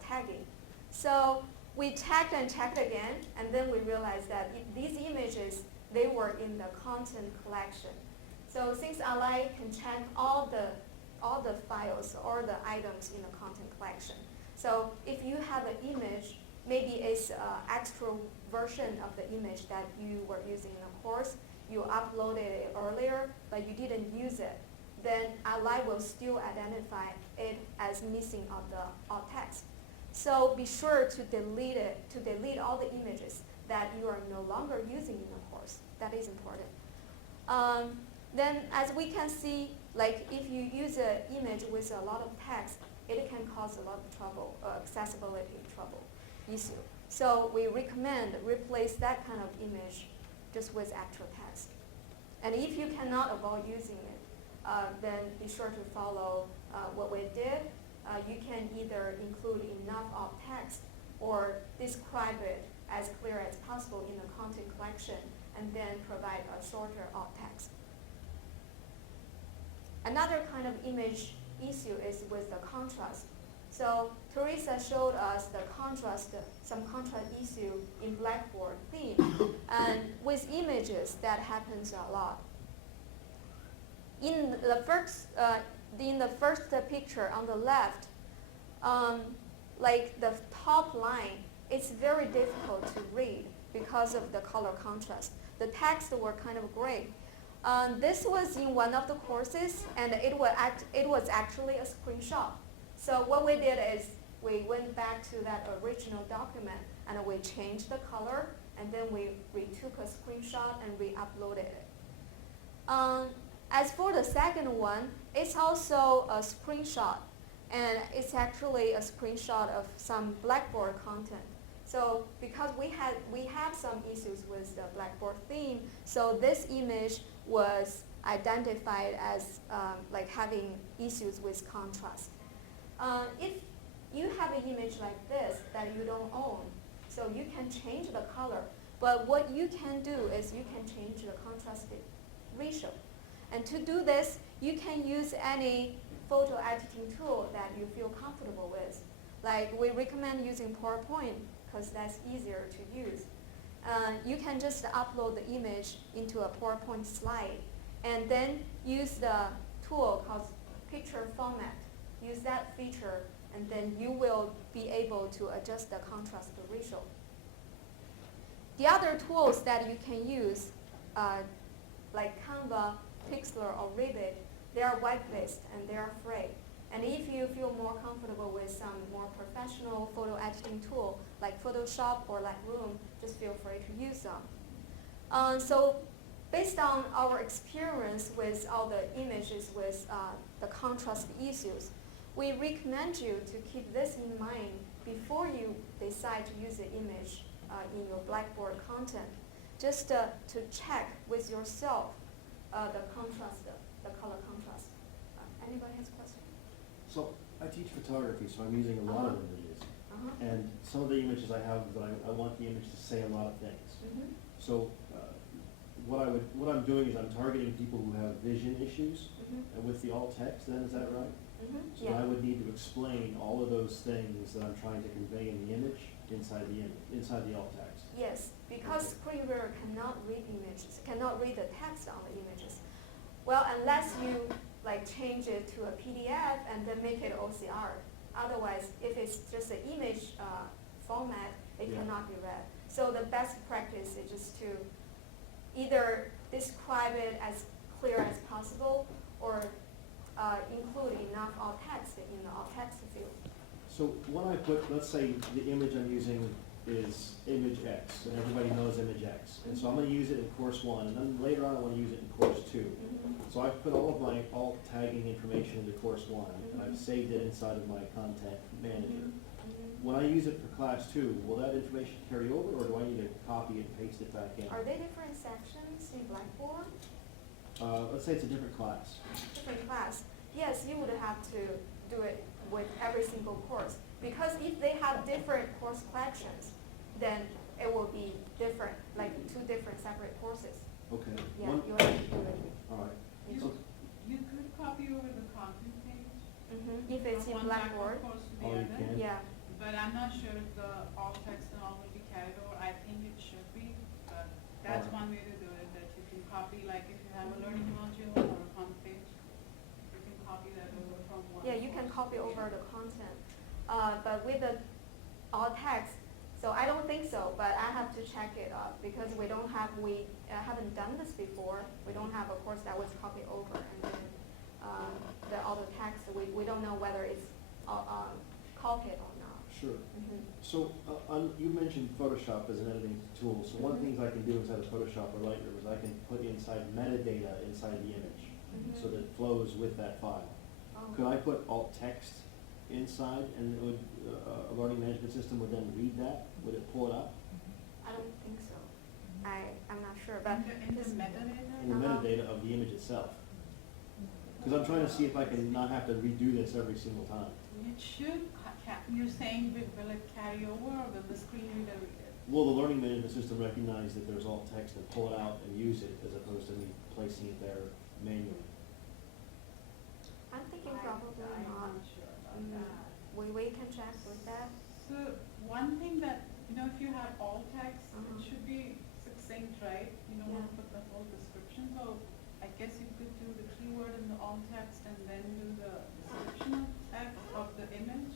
tagging. So we checked and checked again, and then we realized that these images, they were in the content collection. So since Ally can check all the files or the items in the content collection. So if you have an image, maybe it's an extra version of the image that you were using in the course, you uploaded it earlier, but you didn't use it, then Ally will still identify it as missing of the alt text. So be sure to delete it, to delete all the images that you are no longer using in the course. That is important. Then as we can see, like if you use an image with a lot of text, it can cause a lot of trouble, accessibility trouble issue. So we recommend replace that kind of image just with actual text. And if you cannot avoid using it, then be sure to follow what we did. You can either include enough alt text or describe it as clear as possible in the content collection and then provide a shorter alt text. Another kind of image issue is with the contrast. So Teresa showed us the contrast, some contrast issue in Blackboard theme. And with images, that happens a lot. In the first picture on the left, like the top line, it's very difficult to read because of the color contrast. The text were kind of gray. This was in one of the courses, and it was actually a screenshot. So what we did is we went back to that original document and we changed the color, and then we retook a screenshot and re-uploaded it. As for the second one, it's also a screenshot, and it's actually a screenshot of some Blackboard content. So because we have some issues with the Blackboard theme, so this image was identified as like having issues with contrast. If you have an image like this that you don't own, so you can change the color, but what you can do is you can change the contrast ratio. And to do this, you can use any photo editing tool that you feel comfortable with. Like we recommend using PowerPoint because that's easier to use. You can just upload the image into a PowerPoint slide and then use the tool called picture format. Use that feature, and then you will be able to adjust the contrast ratio. The other tools that you can use, like Canva, Pixlr, or Remediate, they are web-based and they are free. And if you feel more comfortable with some more professional photo editing tool like Photoshop or Lightroom, just feel free to use them. So based on our experience with all the images with the contrast issues, we recommend you to keep this in mind before you decide to use the image in your Blackboard content. Just to check with yourself the contrast, the color contrast. Anybody has a question? So I teach photography, so I'm using a lot of images. And some of the images I have, that I want the image to say a lot of things. So what I'm doing is I'm targeting people who have vision issues, and with the alt text, then is that right? So Yeah. I would need to explain all of those things that I'm trying to convey in the image inside the alt text. Yes, because screen reader cannot read images, cannot read the text on the images. Well, unless you like change it to a PDF and then make it OCR. Otherwise, if it's just an image format, it cannot be read. So the best practice is just to either describe it as clear as possible or include enough alt text in the alt text field. So when I put, let's say the image I'm using is image X, and everybody knows image X. And so I'm going to use it in course 1, and then later on I want to use it in course 2. So I've put all of my alt tagging information into course 1, and I've saved it inside of my content manager. When I use it for class 2, will that information carry over, or do I need to copy and paste it back in? Are they different sections in Blackboard? Let's say it's a different class. Different class. Yes, you would have to do it with every single course. Because if they have different course collections, then it will be different, like 2 different separate courses. Okay. Yeah, you have to do it. All right. Mhm. You could copy over the content page. If it's in from one Blackboard, course to the Oh, you other. can? yeah. But I'm not sure if the alt text and all will be carried over. I think it should be, but that's Alright. one way to do it, that you can copy, like if you have a learning module or a content page, you can copy that over from one. Yeah, you can course copy to the over other. the content. But with the alt text, so I don't think so, but I have to check it out because we haven't done this before. We don't have a course that was copied over and then the alt text, we don't know whether it's copied or not. Sure. So you mentioned Photoshop as an editing tool. So one of the things I can do inside of Photoshop or Lightroom is I can put inside metadata inside the image so that it flows with that file. Could I put alt text inside, and it would, a learning management system would then read that? Would it pull it up? I don't think so. I'm not sure, but In the metadata? In the metadata of the image itself? Because I'm trying to see if I can not have to redo this every single time. It should, you're saying will it carry over or will the screen reader read it? Will the learning management system recognize that there's alt text and pull it out and use it as opposed to me placing it there manually? I'm thinking probably I'm not. not sure about Mm, that. we can check with that. So one thing that, if you have alt text, Uh-huh. it should be succinct, right? You don't want to put the whole description, so I guess you could do the keyword in the alt text and then do the description of text of the image.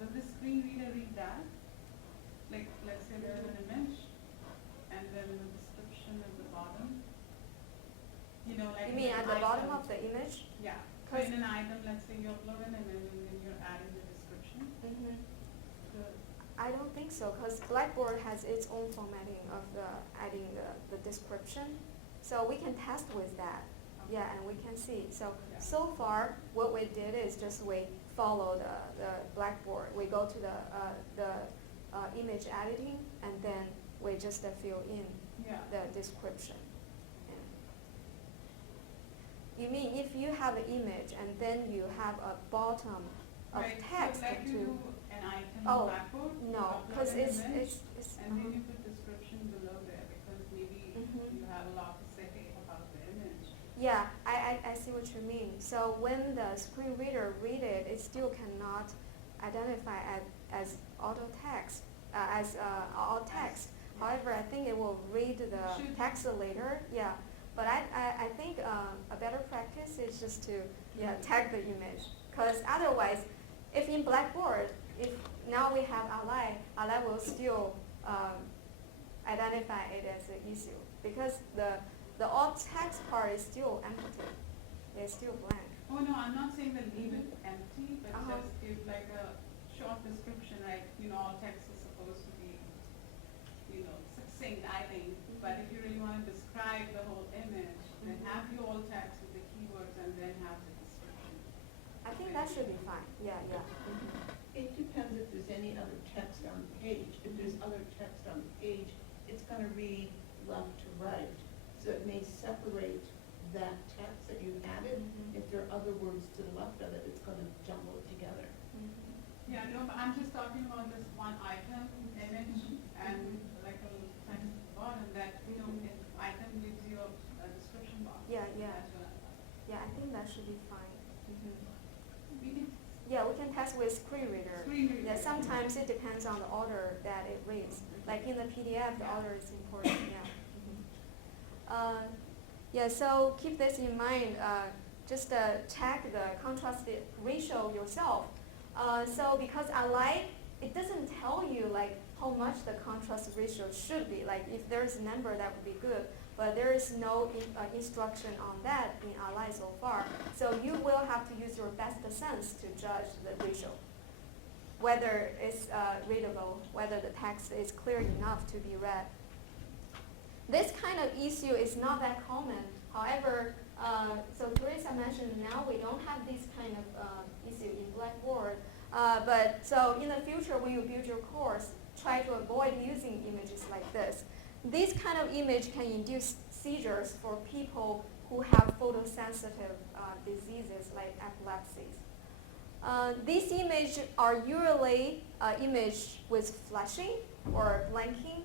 Will the screen reader read that? Like, let's say there's an image and then the description at the bottom. Like You mean in at an the bottom item. of the image? Yeah, so in an item, let's say you upload an image and then you're adding the description. I don't think so, because Blackboard has its own formatting of adding the description. So we can test with that. Yeah, and we can see. So far, what we did is just we follow the Blackboard. We go to the image editing, and then we just fill in Yeah. the description. You mean if you have an image and then you have a bottom of Right, text so like you to do an item Oh, in Blackboard, you no, upload because an it's image, and then uh-huh. you put description below there because maybe Mhm. you have a lot to say about the image. Yeah, I see what you mean. So when the screen reader read it, it still cannot identify as auto text, as alt text. However, I think it will read the Should. text later. Yeah, but I think a better practice is just to tag the image, because otherwise, if in Blackboard, if now we have ally will still identify it as an issue because the alt text part is still empty. It's still blank. Oh no, I'm not saying that leave it empty, but Uh-huh. just give like a short description, like, all text is supposed to be, succinct, I think. But if you really want to describe the whole image, then have your alt text with the keywords and then have the description. I think that should be fine. Yeah. Mhm. It depends if there's any other text on the page. If there's other text on the page, it's gonna read left to right. So it may separate that text that you added. Mhm. If there are other words to the left of it, it's gonna jumble it together. Yeah, no, but I'm just talking about this one item, image, and like a little text at the bottom that, if item gives you a description box. Yeah. That's what I thought. Yeah, I think that should be fine. Mhm. We can Yeah, we can test with screen reader. screen reader. Yeah, sometimes it depends on the order that it reads. Like in the PDF, the order is important. Yeah. So keep this in mind. Just check the contrast ratio yourself. So because it doesn't tell you like how much the contrast ratio should be. Like if there's a number, that would be good. But there is no instruction on that in Ally so far. So you will have to use your best sense to judge the ratio, whether it's readable, whether the text is clear enough to be read. This kind of issue is not that common. However, so Teresa mentioned now we don't have this kind of issue in Blackboard. But so in the future, when you build your course, try to avoid using images like this. This kind of image can induce seizures for people who have photosensitive diseases like epilepsies. These images are usually image with flashing or blinking,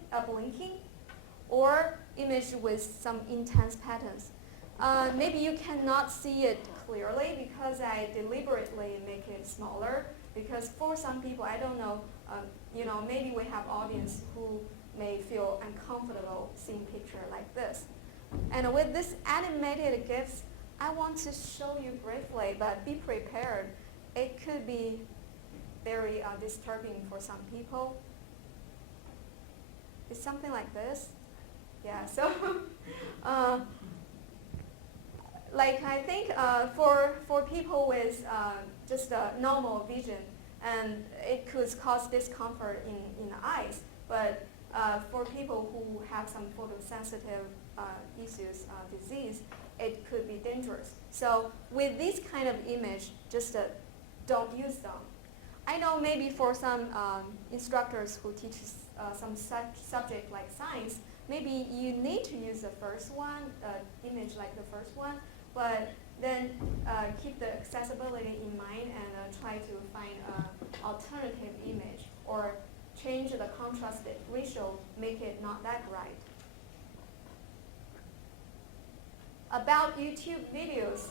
or image with some intense patterns. Maybe you cannot see it clearly because I deliberately make it smaller. Because for some people, I don't know, maybe we have audience who may feel uncomfortable seeing picture like this. And with this animated GIFs, I want to show you briefly, but be prepared. It could be very disturbing for some people. It's something like this. Yeah, so like I think for people with just normal vision, and it could cause discomfort in the eyes, but for people who have some photosensitive issues, disease, it could be dangerous. So with this kind of image, just don't use them. I know maybe for some instructors who teach some subject like science, maybe you need to use the first one, image like the first one, but then keep the accessibility in mind and try to find an alternative image or change the contrast ratio, make it not that bright. About YouTube videos,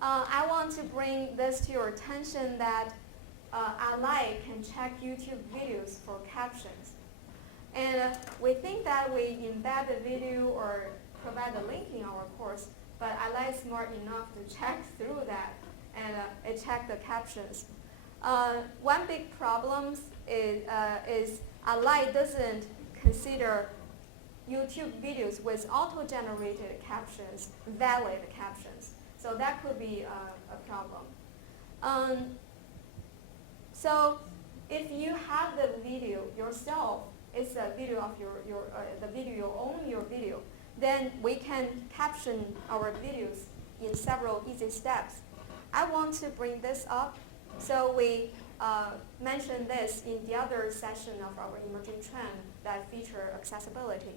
I want to bring this to your attention that Ally can check YouTube videos for captions. And we think that we embed the video or provide the link in our course, but Ally is smart enough to check through that and check the captions. One big problem is Ally doesn't consider YouTube videos with auto-generated captions valid captions. So that could be a problem. So if you have the video yourself, it's a video of the video, you own your video, then we can caption our videos in several easy steps. I want to bring this up. So we mentioned this in the other session of our emerging trend that feature accessibility.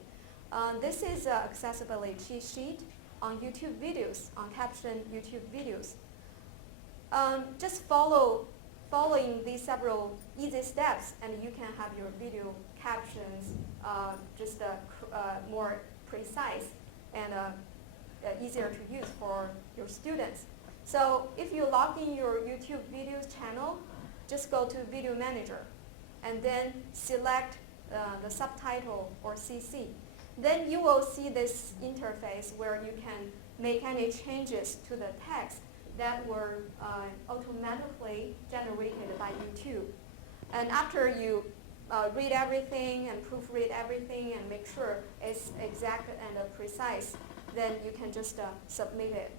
This is an accessibility cheat sheet on YouTube videos, on Caption YouTube videos. Just following these several easy steps, and you can have your video captions just more precise and easier to use for your students. So if you log in your YouTube videos channel, just go to Video Manager and then select the subtitle or CC. Then you will see this interface where you can make any changes to the text that were automatically generated by YouTube. And after you read everything and proofread everything and make sure it's exact and precise, then you can just submit it.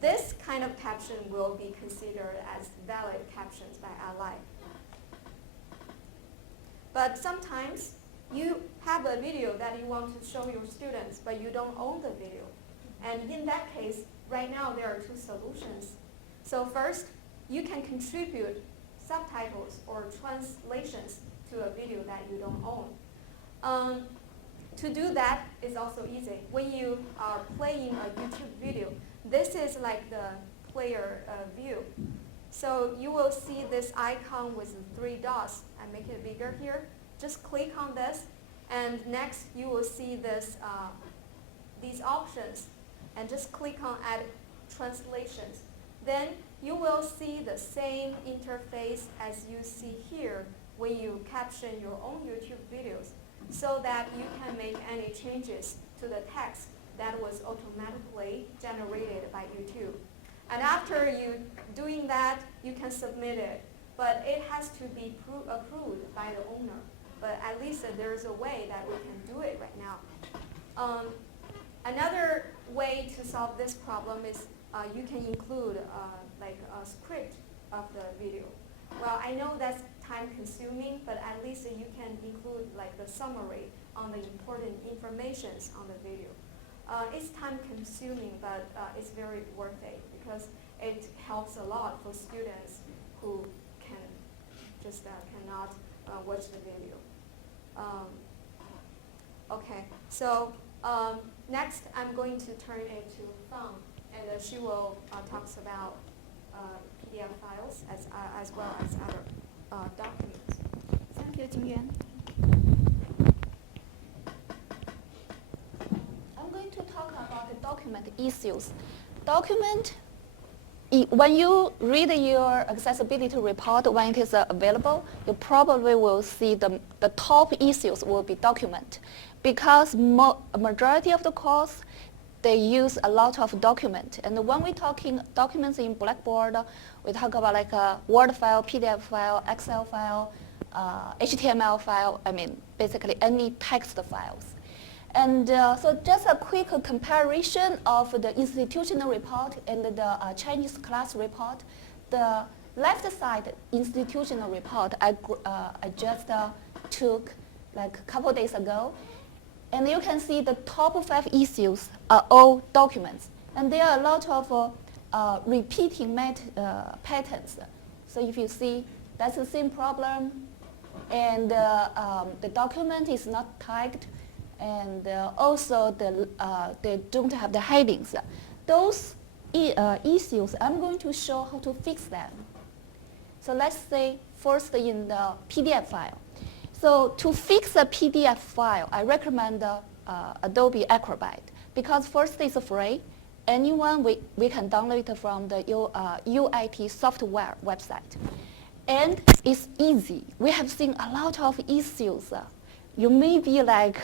This kind of caption will be considered as valid captions by Ally. But sometimes you have a video that you want to show your students, but you don't own the video. And in that case, right now there are two solutions. So first, you can contribute subtitles or translations to a video that you don't own. To do that is also easy. When you are playing a YouTube video, this is like the player view. So you will see this icon with 3 dots. I make it bigger here. Just click on this, and next you will see this these options, and just click on Add Translations. Then you will see the same interface as you see here when you caption your own YouTube videos, so that you can make any changes to the text that was automatically generated by YouTube. And after you doing that, you can submit it, but it has to be approved by the owner. But at least there's a way that we can do it right now. Another way to solve this problem is you can include like a script of the video. Well, I know that's time consuming, but at least you can include like the summary on the important informations on the video. It's time consuming, but it's very worth it because it helps a lot for students who can just cannot watch the video. Okay, so next I'm going to turn it to Fang, and she will talk about PDF files as well as other documents. Thank you, Jingyuan. I'm going to talk about the document issues. When you read your accessibility report, when it is available, you probably will see the top issues will be document. Because majority of the course, they use a lot of document. And when we're talking documents in Blackboard, we talk about like a Word file, PDF file, Excel file, HTML file, I mean, basically any text files. And so just a quick comparison of the institutional report and the Chinese class report. The left side institutional report I just took like a couple days ago. And you can see the top 5 issues are all documents. And there are a lot of repeating patterns. So if you see That's the same problem. And the document is not tagged, and also they don't have the headings. Those issues, I'm going to show how to fix them. So let's say first in the PDF file. So to fix a PDF file, I recommend Adobe Acrobat, because first it's free. Anyone, we can download it from the UIT software website. And it's easy. We have seen a lot of issues. You may be like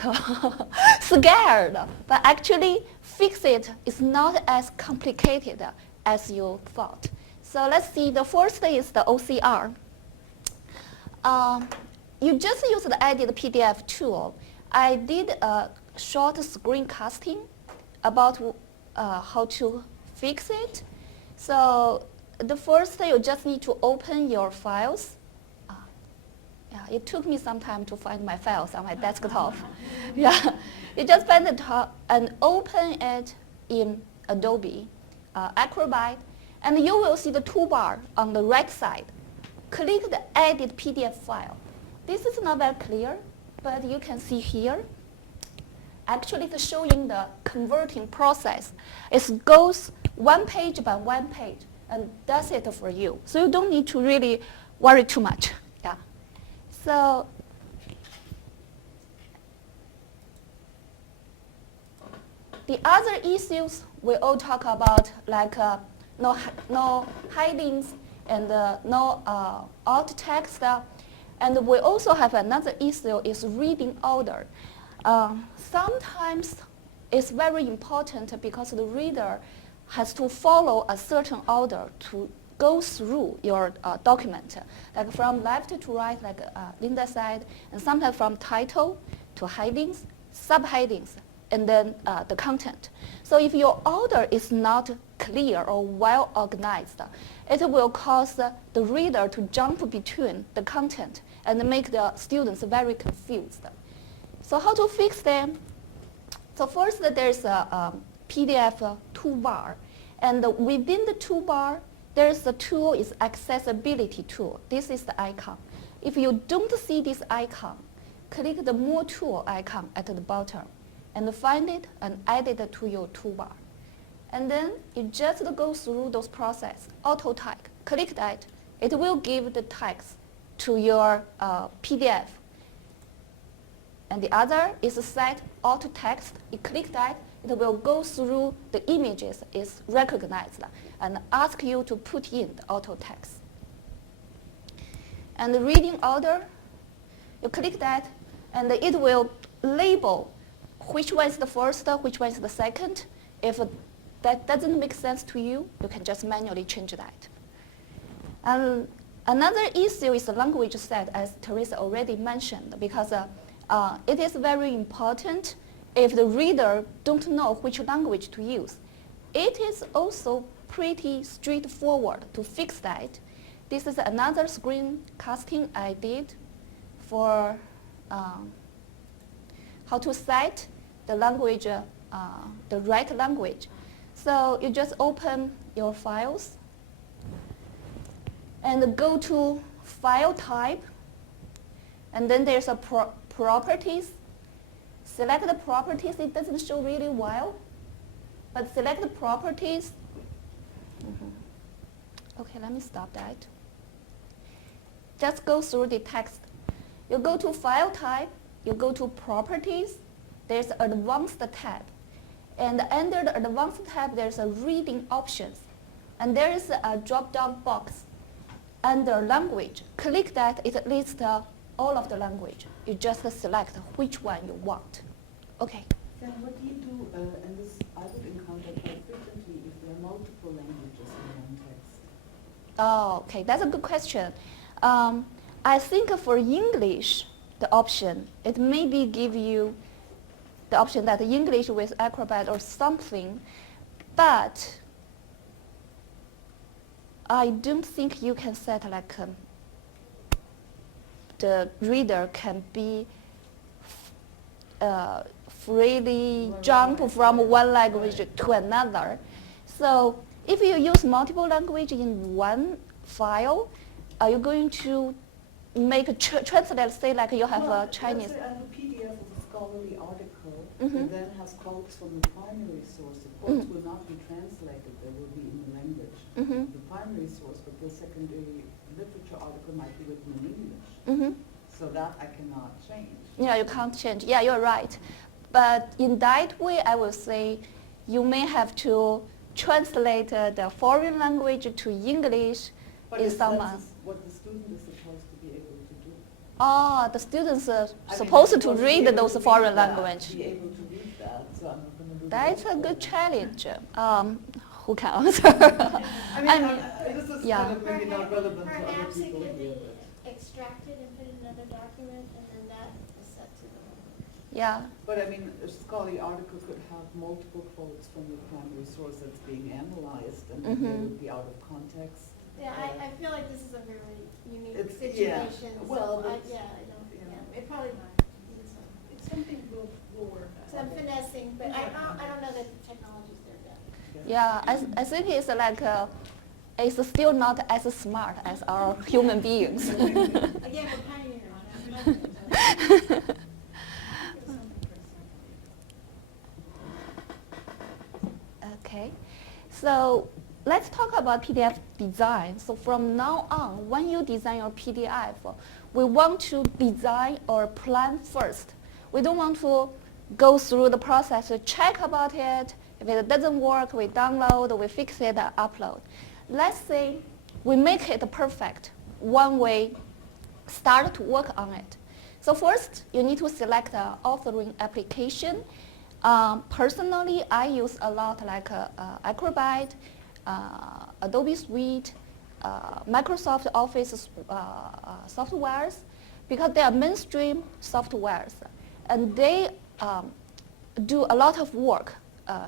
scared, but actually fix it is not as complicated as you thought. So let's see, the first is the OCR. You just use the edit PDF tool. I did a short screencasting about how to fix it. So the first, you just need to open your files. Yeah, it took me some time to find my files on my desktop. Yeah, you just find the top and open it in Adobe Acrobat, and you will see the toolbar on the right side. Click the Edit PDF file. This is not very clear, but you can see here. Actually, it's showing the converting process. It goes one page by one page, and does it for you. So you don't need to really worry too much. Yeah. So the other issues we all talk about, like no headings and no alt text. And we also have another issue is reading order. Sometimes it's very important because the reader has to follow a certain order to go through your document, like from left to right, like Linda said, and sometimes from title to headings, subheadings, and then the content. So if your order is not clear or well organized, it will cause the reader to jump between the content and make the students very confused. So how to fix them? So first, there's a PDF toolbar, and within the toolbar, there's a tool is accessibility tool. This is the icon. If you don't see this icon, click the more tool icon at the bottom and find it and add it to your toolbar. And then you just go through those process, auto tag. Click that, it will give the text to your PDF. And the other is set auto text. You click that, it will go through the images is recognized and ask you to put in the auto text. And the reading order, you click that, and it will label which one is the first, which one is the second. If that doesn't make sense to you, you can just manually change that. And another issue is the language set, as Teresa already mentioned, because it is very important if the reader don't know which language to use. It is also pretty straightforward to fix that. This is another screencasting I did for how to set the language, the right language. So you just open your files and go to File Type, and then there's a Properties. Select the properties. It doesn't show really well, but select the properties. Okay, let me stop that. Just go through the text. You go to File Type, you go to Properties, there's Advanced tab. And under the Advanced tab, there's a Reading Options. And there is a drop-down box under Language. Click that, it lists all of the language. You just select which one you want. Okay. Then what do you do, and this I would encounter quite frequently if there are multiple languages in one text? Oh, okay, that's a good question. I think for English, the option, it maybe give you the option that English with Acrobat or something, but I don't think you can set like the reader can be freely jump from one language to another. So if you use multiple language in one file, are you going to make a translate, say like you have Well, a Chinese? Let's say I have a PDF of a scholarly article Mhm. that then has quotes from the primary source. The quotes will not be translated, they will be in the language Mhm. of the primary source, but the secondary literature article might be written in English. Mhm. So that I cannot change. Yeah, you can't change. Yeah, you're right. But in that way, I will say you may have to translate the foreign language to English But in it's, some. that's what the student is supposed to be able to do. The students are I mean, supposed they're to supposed read be able those to foreign read that, language. Be able to read that, so I'm not going to do That's that a good for them. challenge. Who can answer? I mean, this is yeah. kind of maybe not relevant to other Perhaps it people could here, be but. extracted and put in another document, and then that is set to the. Yeah. But I mean, a scholarly article could have multiple quotes from the primary source that's being analyzed, and then they Mhm. would be out of context. Yeah, I feel like this is a very unique It's- yeah. situation, so Well, I, that's- yeah, I don't, yeah. yeah, it probably needs some, It's something we'll work on. some finessing, but I don't know that the technology's there yet. Yeah, I think it's like it's still not as smart as our human beings. Again, we're pioneers. Okay, so let's talk about PDF design. So from now on, when you design your PDF, we want to design or plan first. We don't want to go through the process to check about it. If it doesn't work, we download, we fix it, and upload. Let's say we make it perfect when we start to work on it. So first, you need to select the authoring application. Personally, I use a lot like Acrobat, Adobe Suite, Microsoft Office softwares, because they are mainstream softwares, and they do a lot of work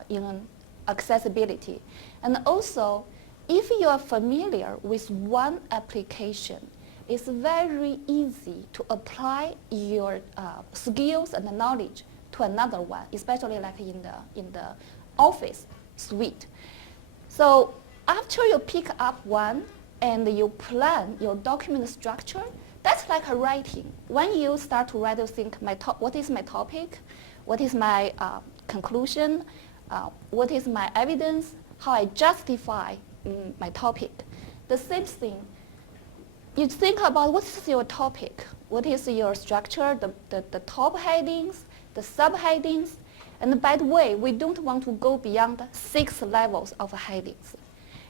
in accessibility. And also, if you are familiar with one application, it's very easy to apply your skills and knowledge to another one, especially like in the Office suite. So after you pick up one and you plan your document structure, that's like a writing. When you start to write, you think, what is my topic? What is my conclusion? What is my evidence? How I justify my topic? The same thing. You think about what is your topic? What is your structure, the top headings, the subheadings? And by the way, we don't want to go beyond 6 levels of headings.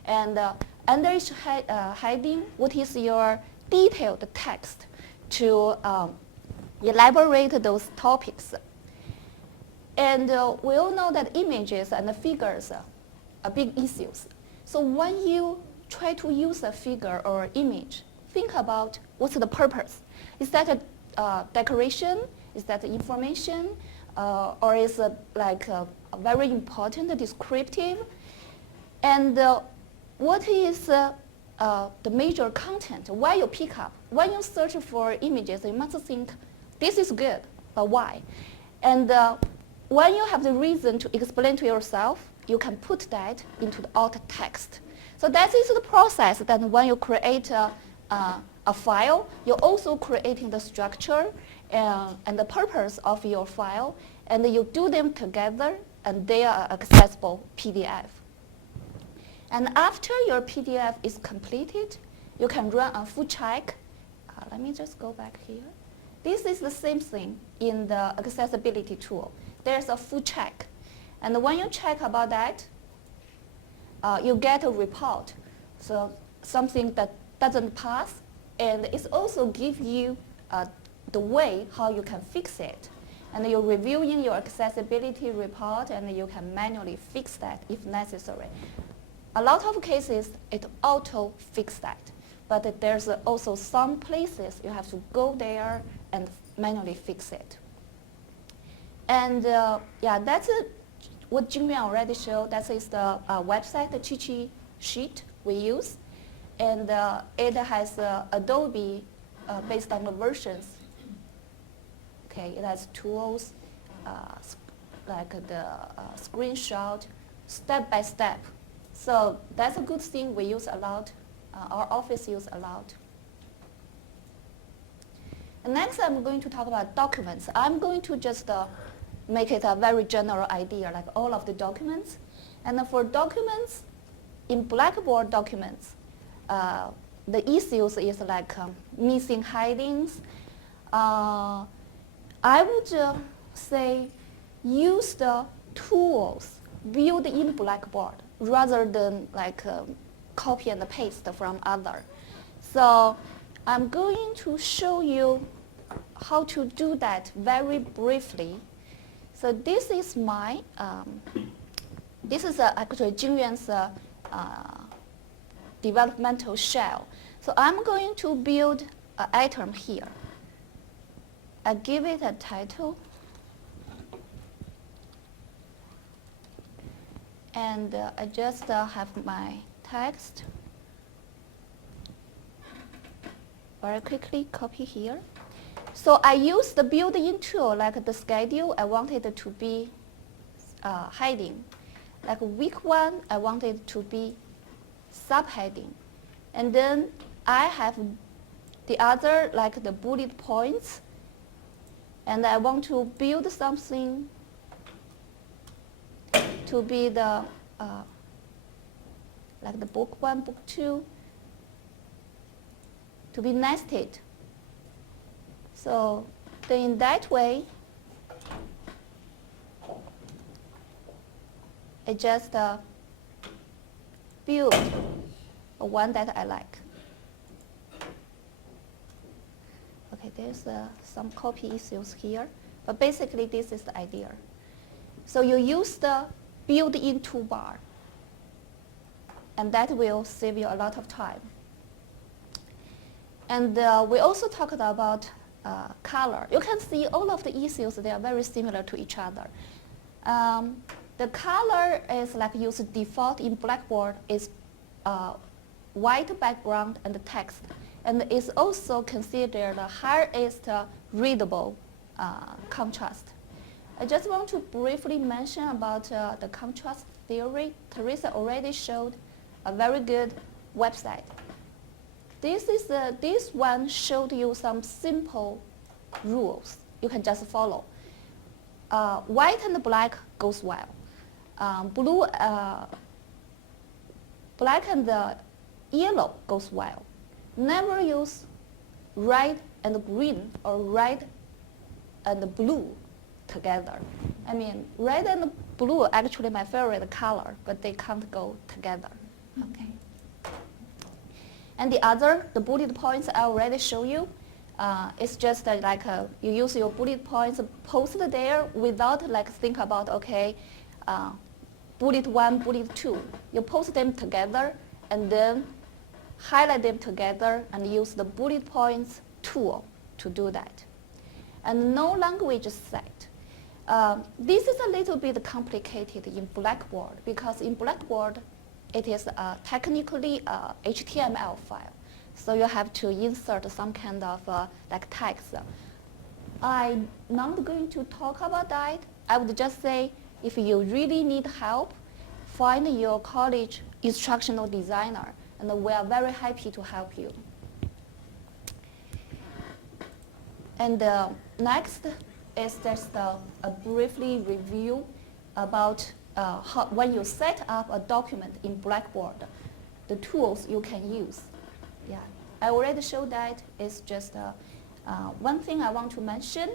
And under each heading, what is your detailed text to elaborate those topics? And we all know that images and figures are big issues. So when you try to use a figure or image, think about what's the purpose. Is that a decoration? Is that information? Or is it like a very important descriptive? And what is the major content? Why you pick up? When you search for images, you must think, this is good, but why? And when you have the reason to explain to yourself, you can put that into the alt text. So that is the process that when you create a file, you're also creating the structure and the purpose of your file, and you do them together, and they are accessible PDF. And after your PDF is completed, you can run a full check. Let me just go back here. This is the same thing in the accessibility tool. There's a full check. And when you check about that, you get a report. So something that doesn't pass, and it also gives you the way how you can fix it. And you're reviewing your accessibility report, and you can manually fix that if necessary. A lot of cases, it auto-fix that. But there's also some places you have to go there and manually fix it. And yeah, that's what Jingyuan already showed. That is the website, the cheat sheet we use. And it has Adobe based on the versions. Okay, it has tools like the screenshot, step by step. So that's a good thing we use a lot. Our office use a lot. And next, I'm going to talk about documents. I'm going to just make it a very general idea, like all of the documents. And for documents, in Blackboard Documents, the issues is like missing headings. I would say use the tools built in Blackboard rather than like copy and paste from other. So I'm going to show you how to do that very briefly. So this is my, this is actually Jingyuan's developmental shell. So I'm going to build an item here. I give it a title. And I just have my text. Very quickly copy here. So I use the built-in tool like the schedule. I wanted it to be heading. Like week 1, I wanted it to be subheading. And then I have the other like the bullet points. And I want to build something to be the like the book 1, book 2, to be nested. So then in that way, I just build one that I like. Okay, there's some copy issues here, but basically this is the idea. So you use the built-in toolbar, and that will save you a lot of time. And we also talked about color. You can see all of the issues, they are very similar to each other. The color is like used default in Blackboard is white background and text, and is also considered the highest readable contrast. I just want to briefly mention about the contrast theory. Teresa already showed a very good website. This one showed you some simple rules you can just follow. White and black goes well. Black and yellow goes well. Never use red and green or red and blue together. I mean, red and blue are actually my favorite color, but they can't go together. Okay. And the bullet points I already show you. It's just like you use your bullet points, post there without like think about, okay, bullet 1, bullet 2. You post them together and then highlight them together and use the bullet points tool to do that. And no language set. This is a little bit complicated in Blackboard because in Blackboard it is technically a HTML file. So you have to insert some kind of like text. I'm not going to talk about that. I would just say if you really need help, find your college instructional designer, and we are very happy to help you. And next is just a briefly review about when you set up a document in Blackboard, the tools you can use. Yeah, I already showed that. It's just one thing I want to mention.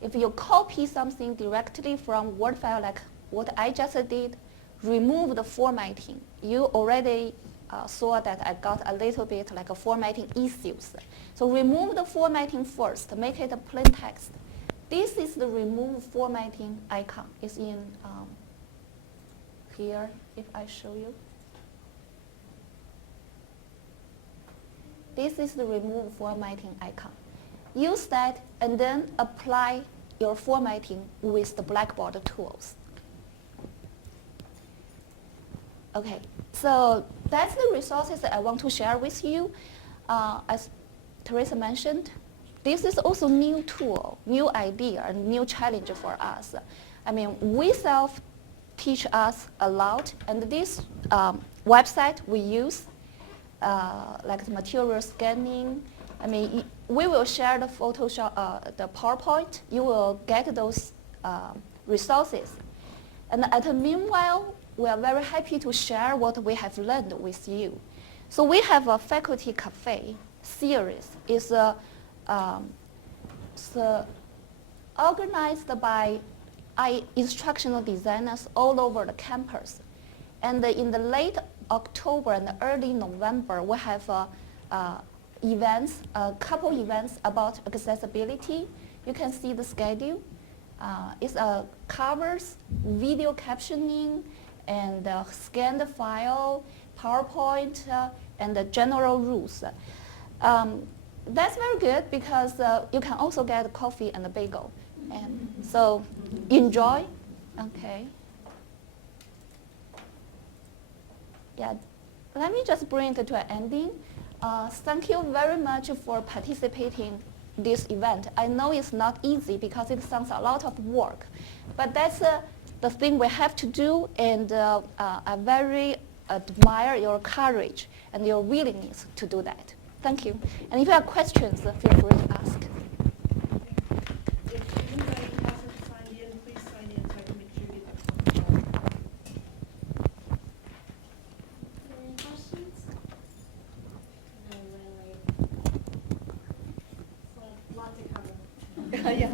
If you copy something directly from Word file like what I just did, remove the formatting. You already saw that I got a little bit like a formatting issues. So remove the formatting first, make it a plain text. This is the remove formatting icon. It's in here, if I show you. This is the remove formatting icon. Use that and then apply your formatting with the Blackboard tools. Okay, so that's the resources that I want to share with you. As Teresa mentioned, this is also new tool, new idea, and new challenge for us. I mean, we self-teach us a lot, and this website we use, like the material scanning I mean, we will share the Photoshop, the PowerPoint. You will get those resources. And at the meanwhile, we are very happy to share what we have learned with you. So we have a faculty cafe series. It's organized by instructional designers all over the campus. And in the late October and early November, we have events, a couple events about accessibility. You can see the schedule. It covers video captioning and scanned file, PowerPoint, and the general rules. That's very good because you can also get coffee and a bagel. And so enjoy. Okay. Yeah, let me just bring it to an ending. Thank you very much for participating in this event. I know it's not easy because it sounds a lot of work, but that's the thing we have to do, and I very admire your courage and your willingness to do that. Thank you. And if you have questions, feel free to ask. If anybody hasn't signed in, please sign in so I can make sure you get the copy. Any questions? No, really. So, lot to cover. Yeah.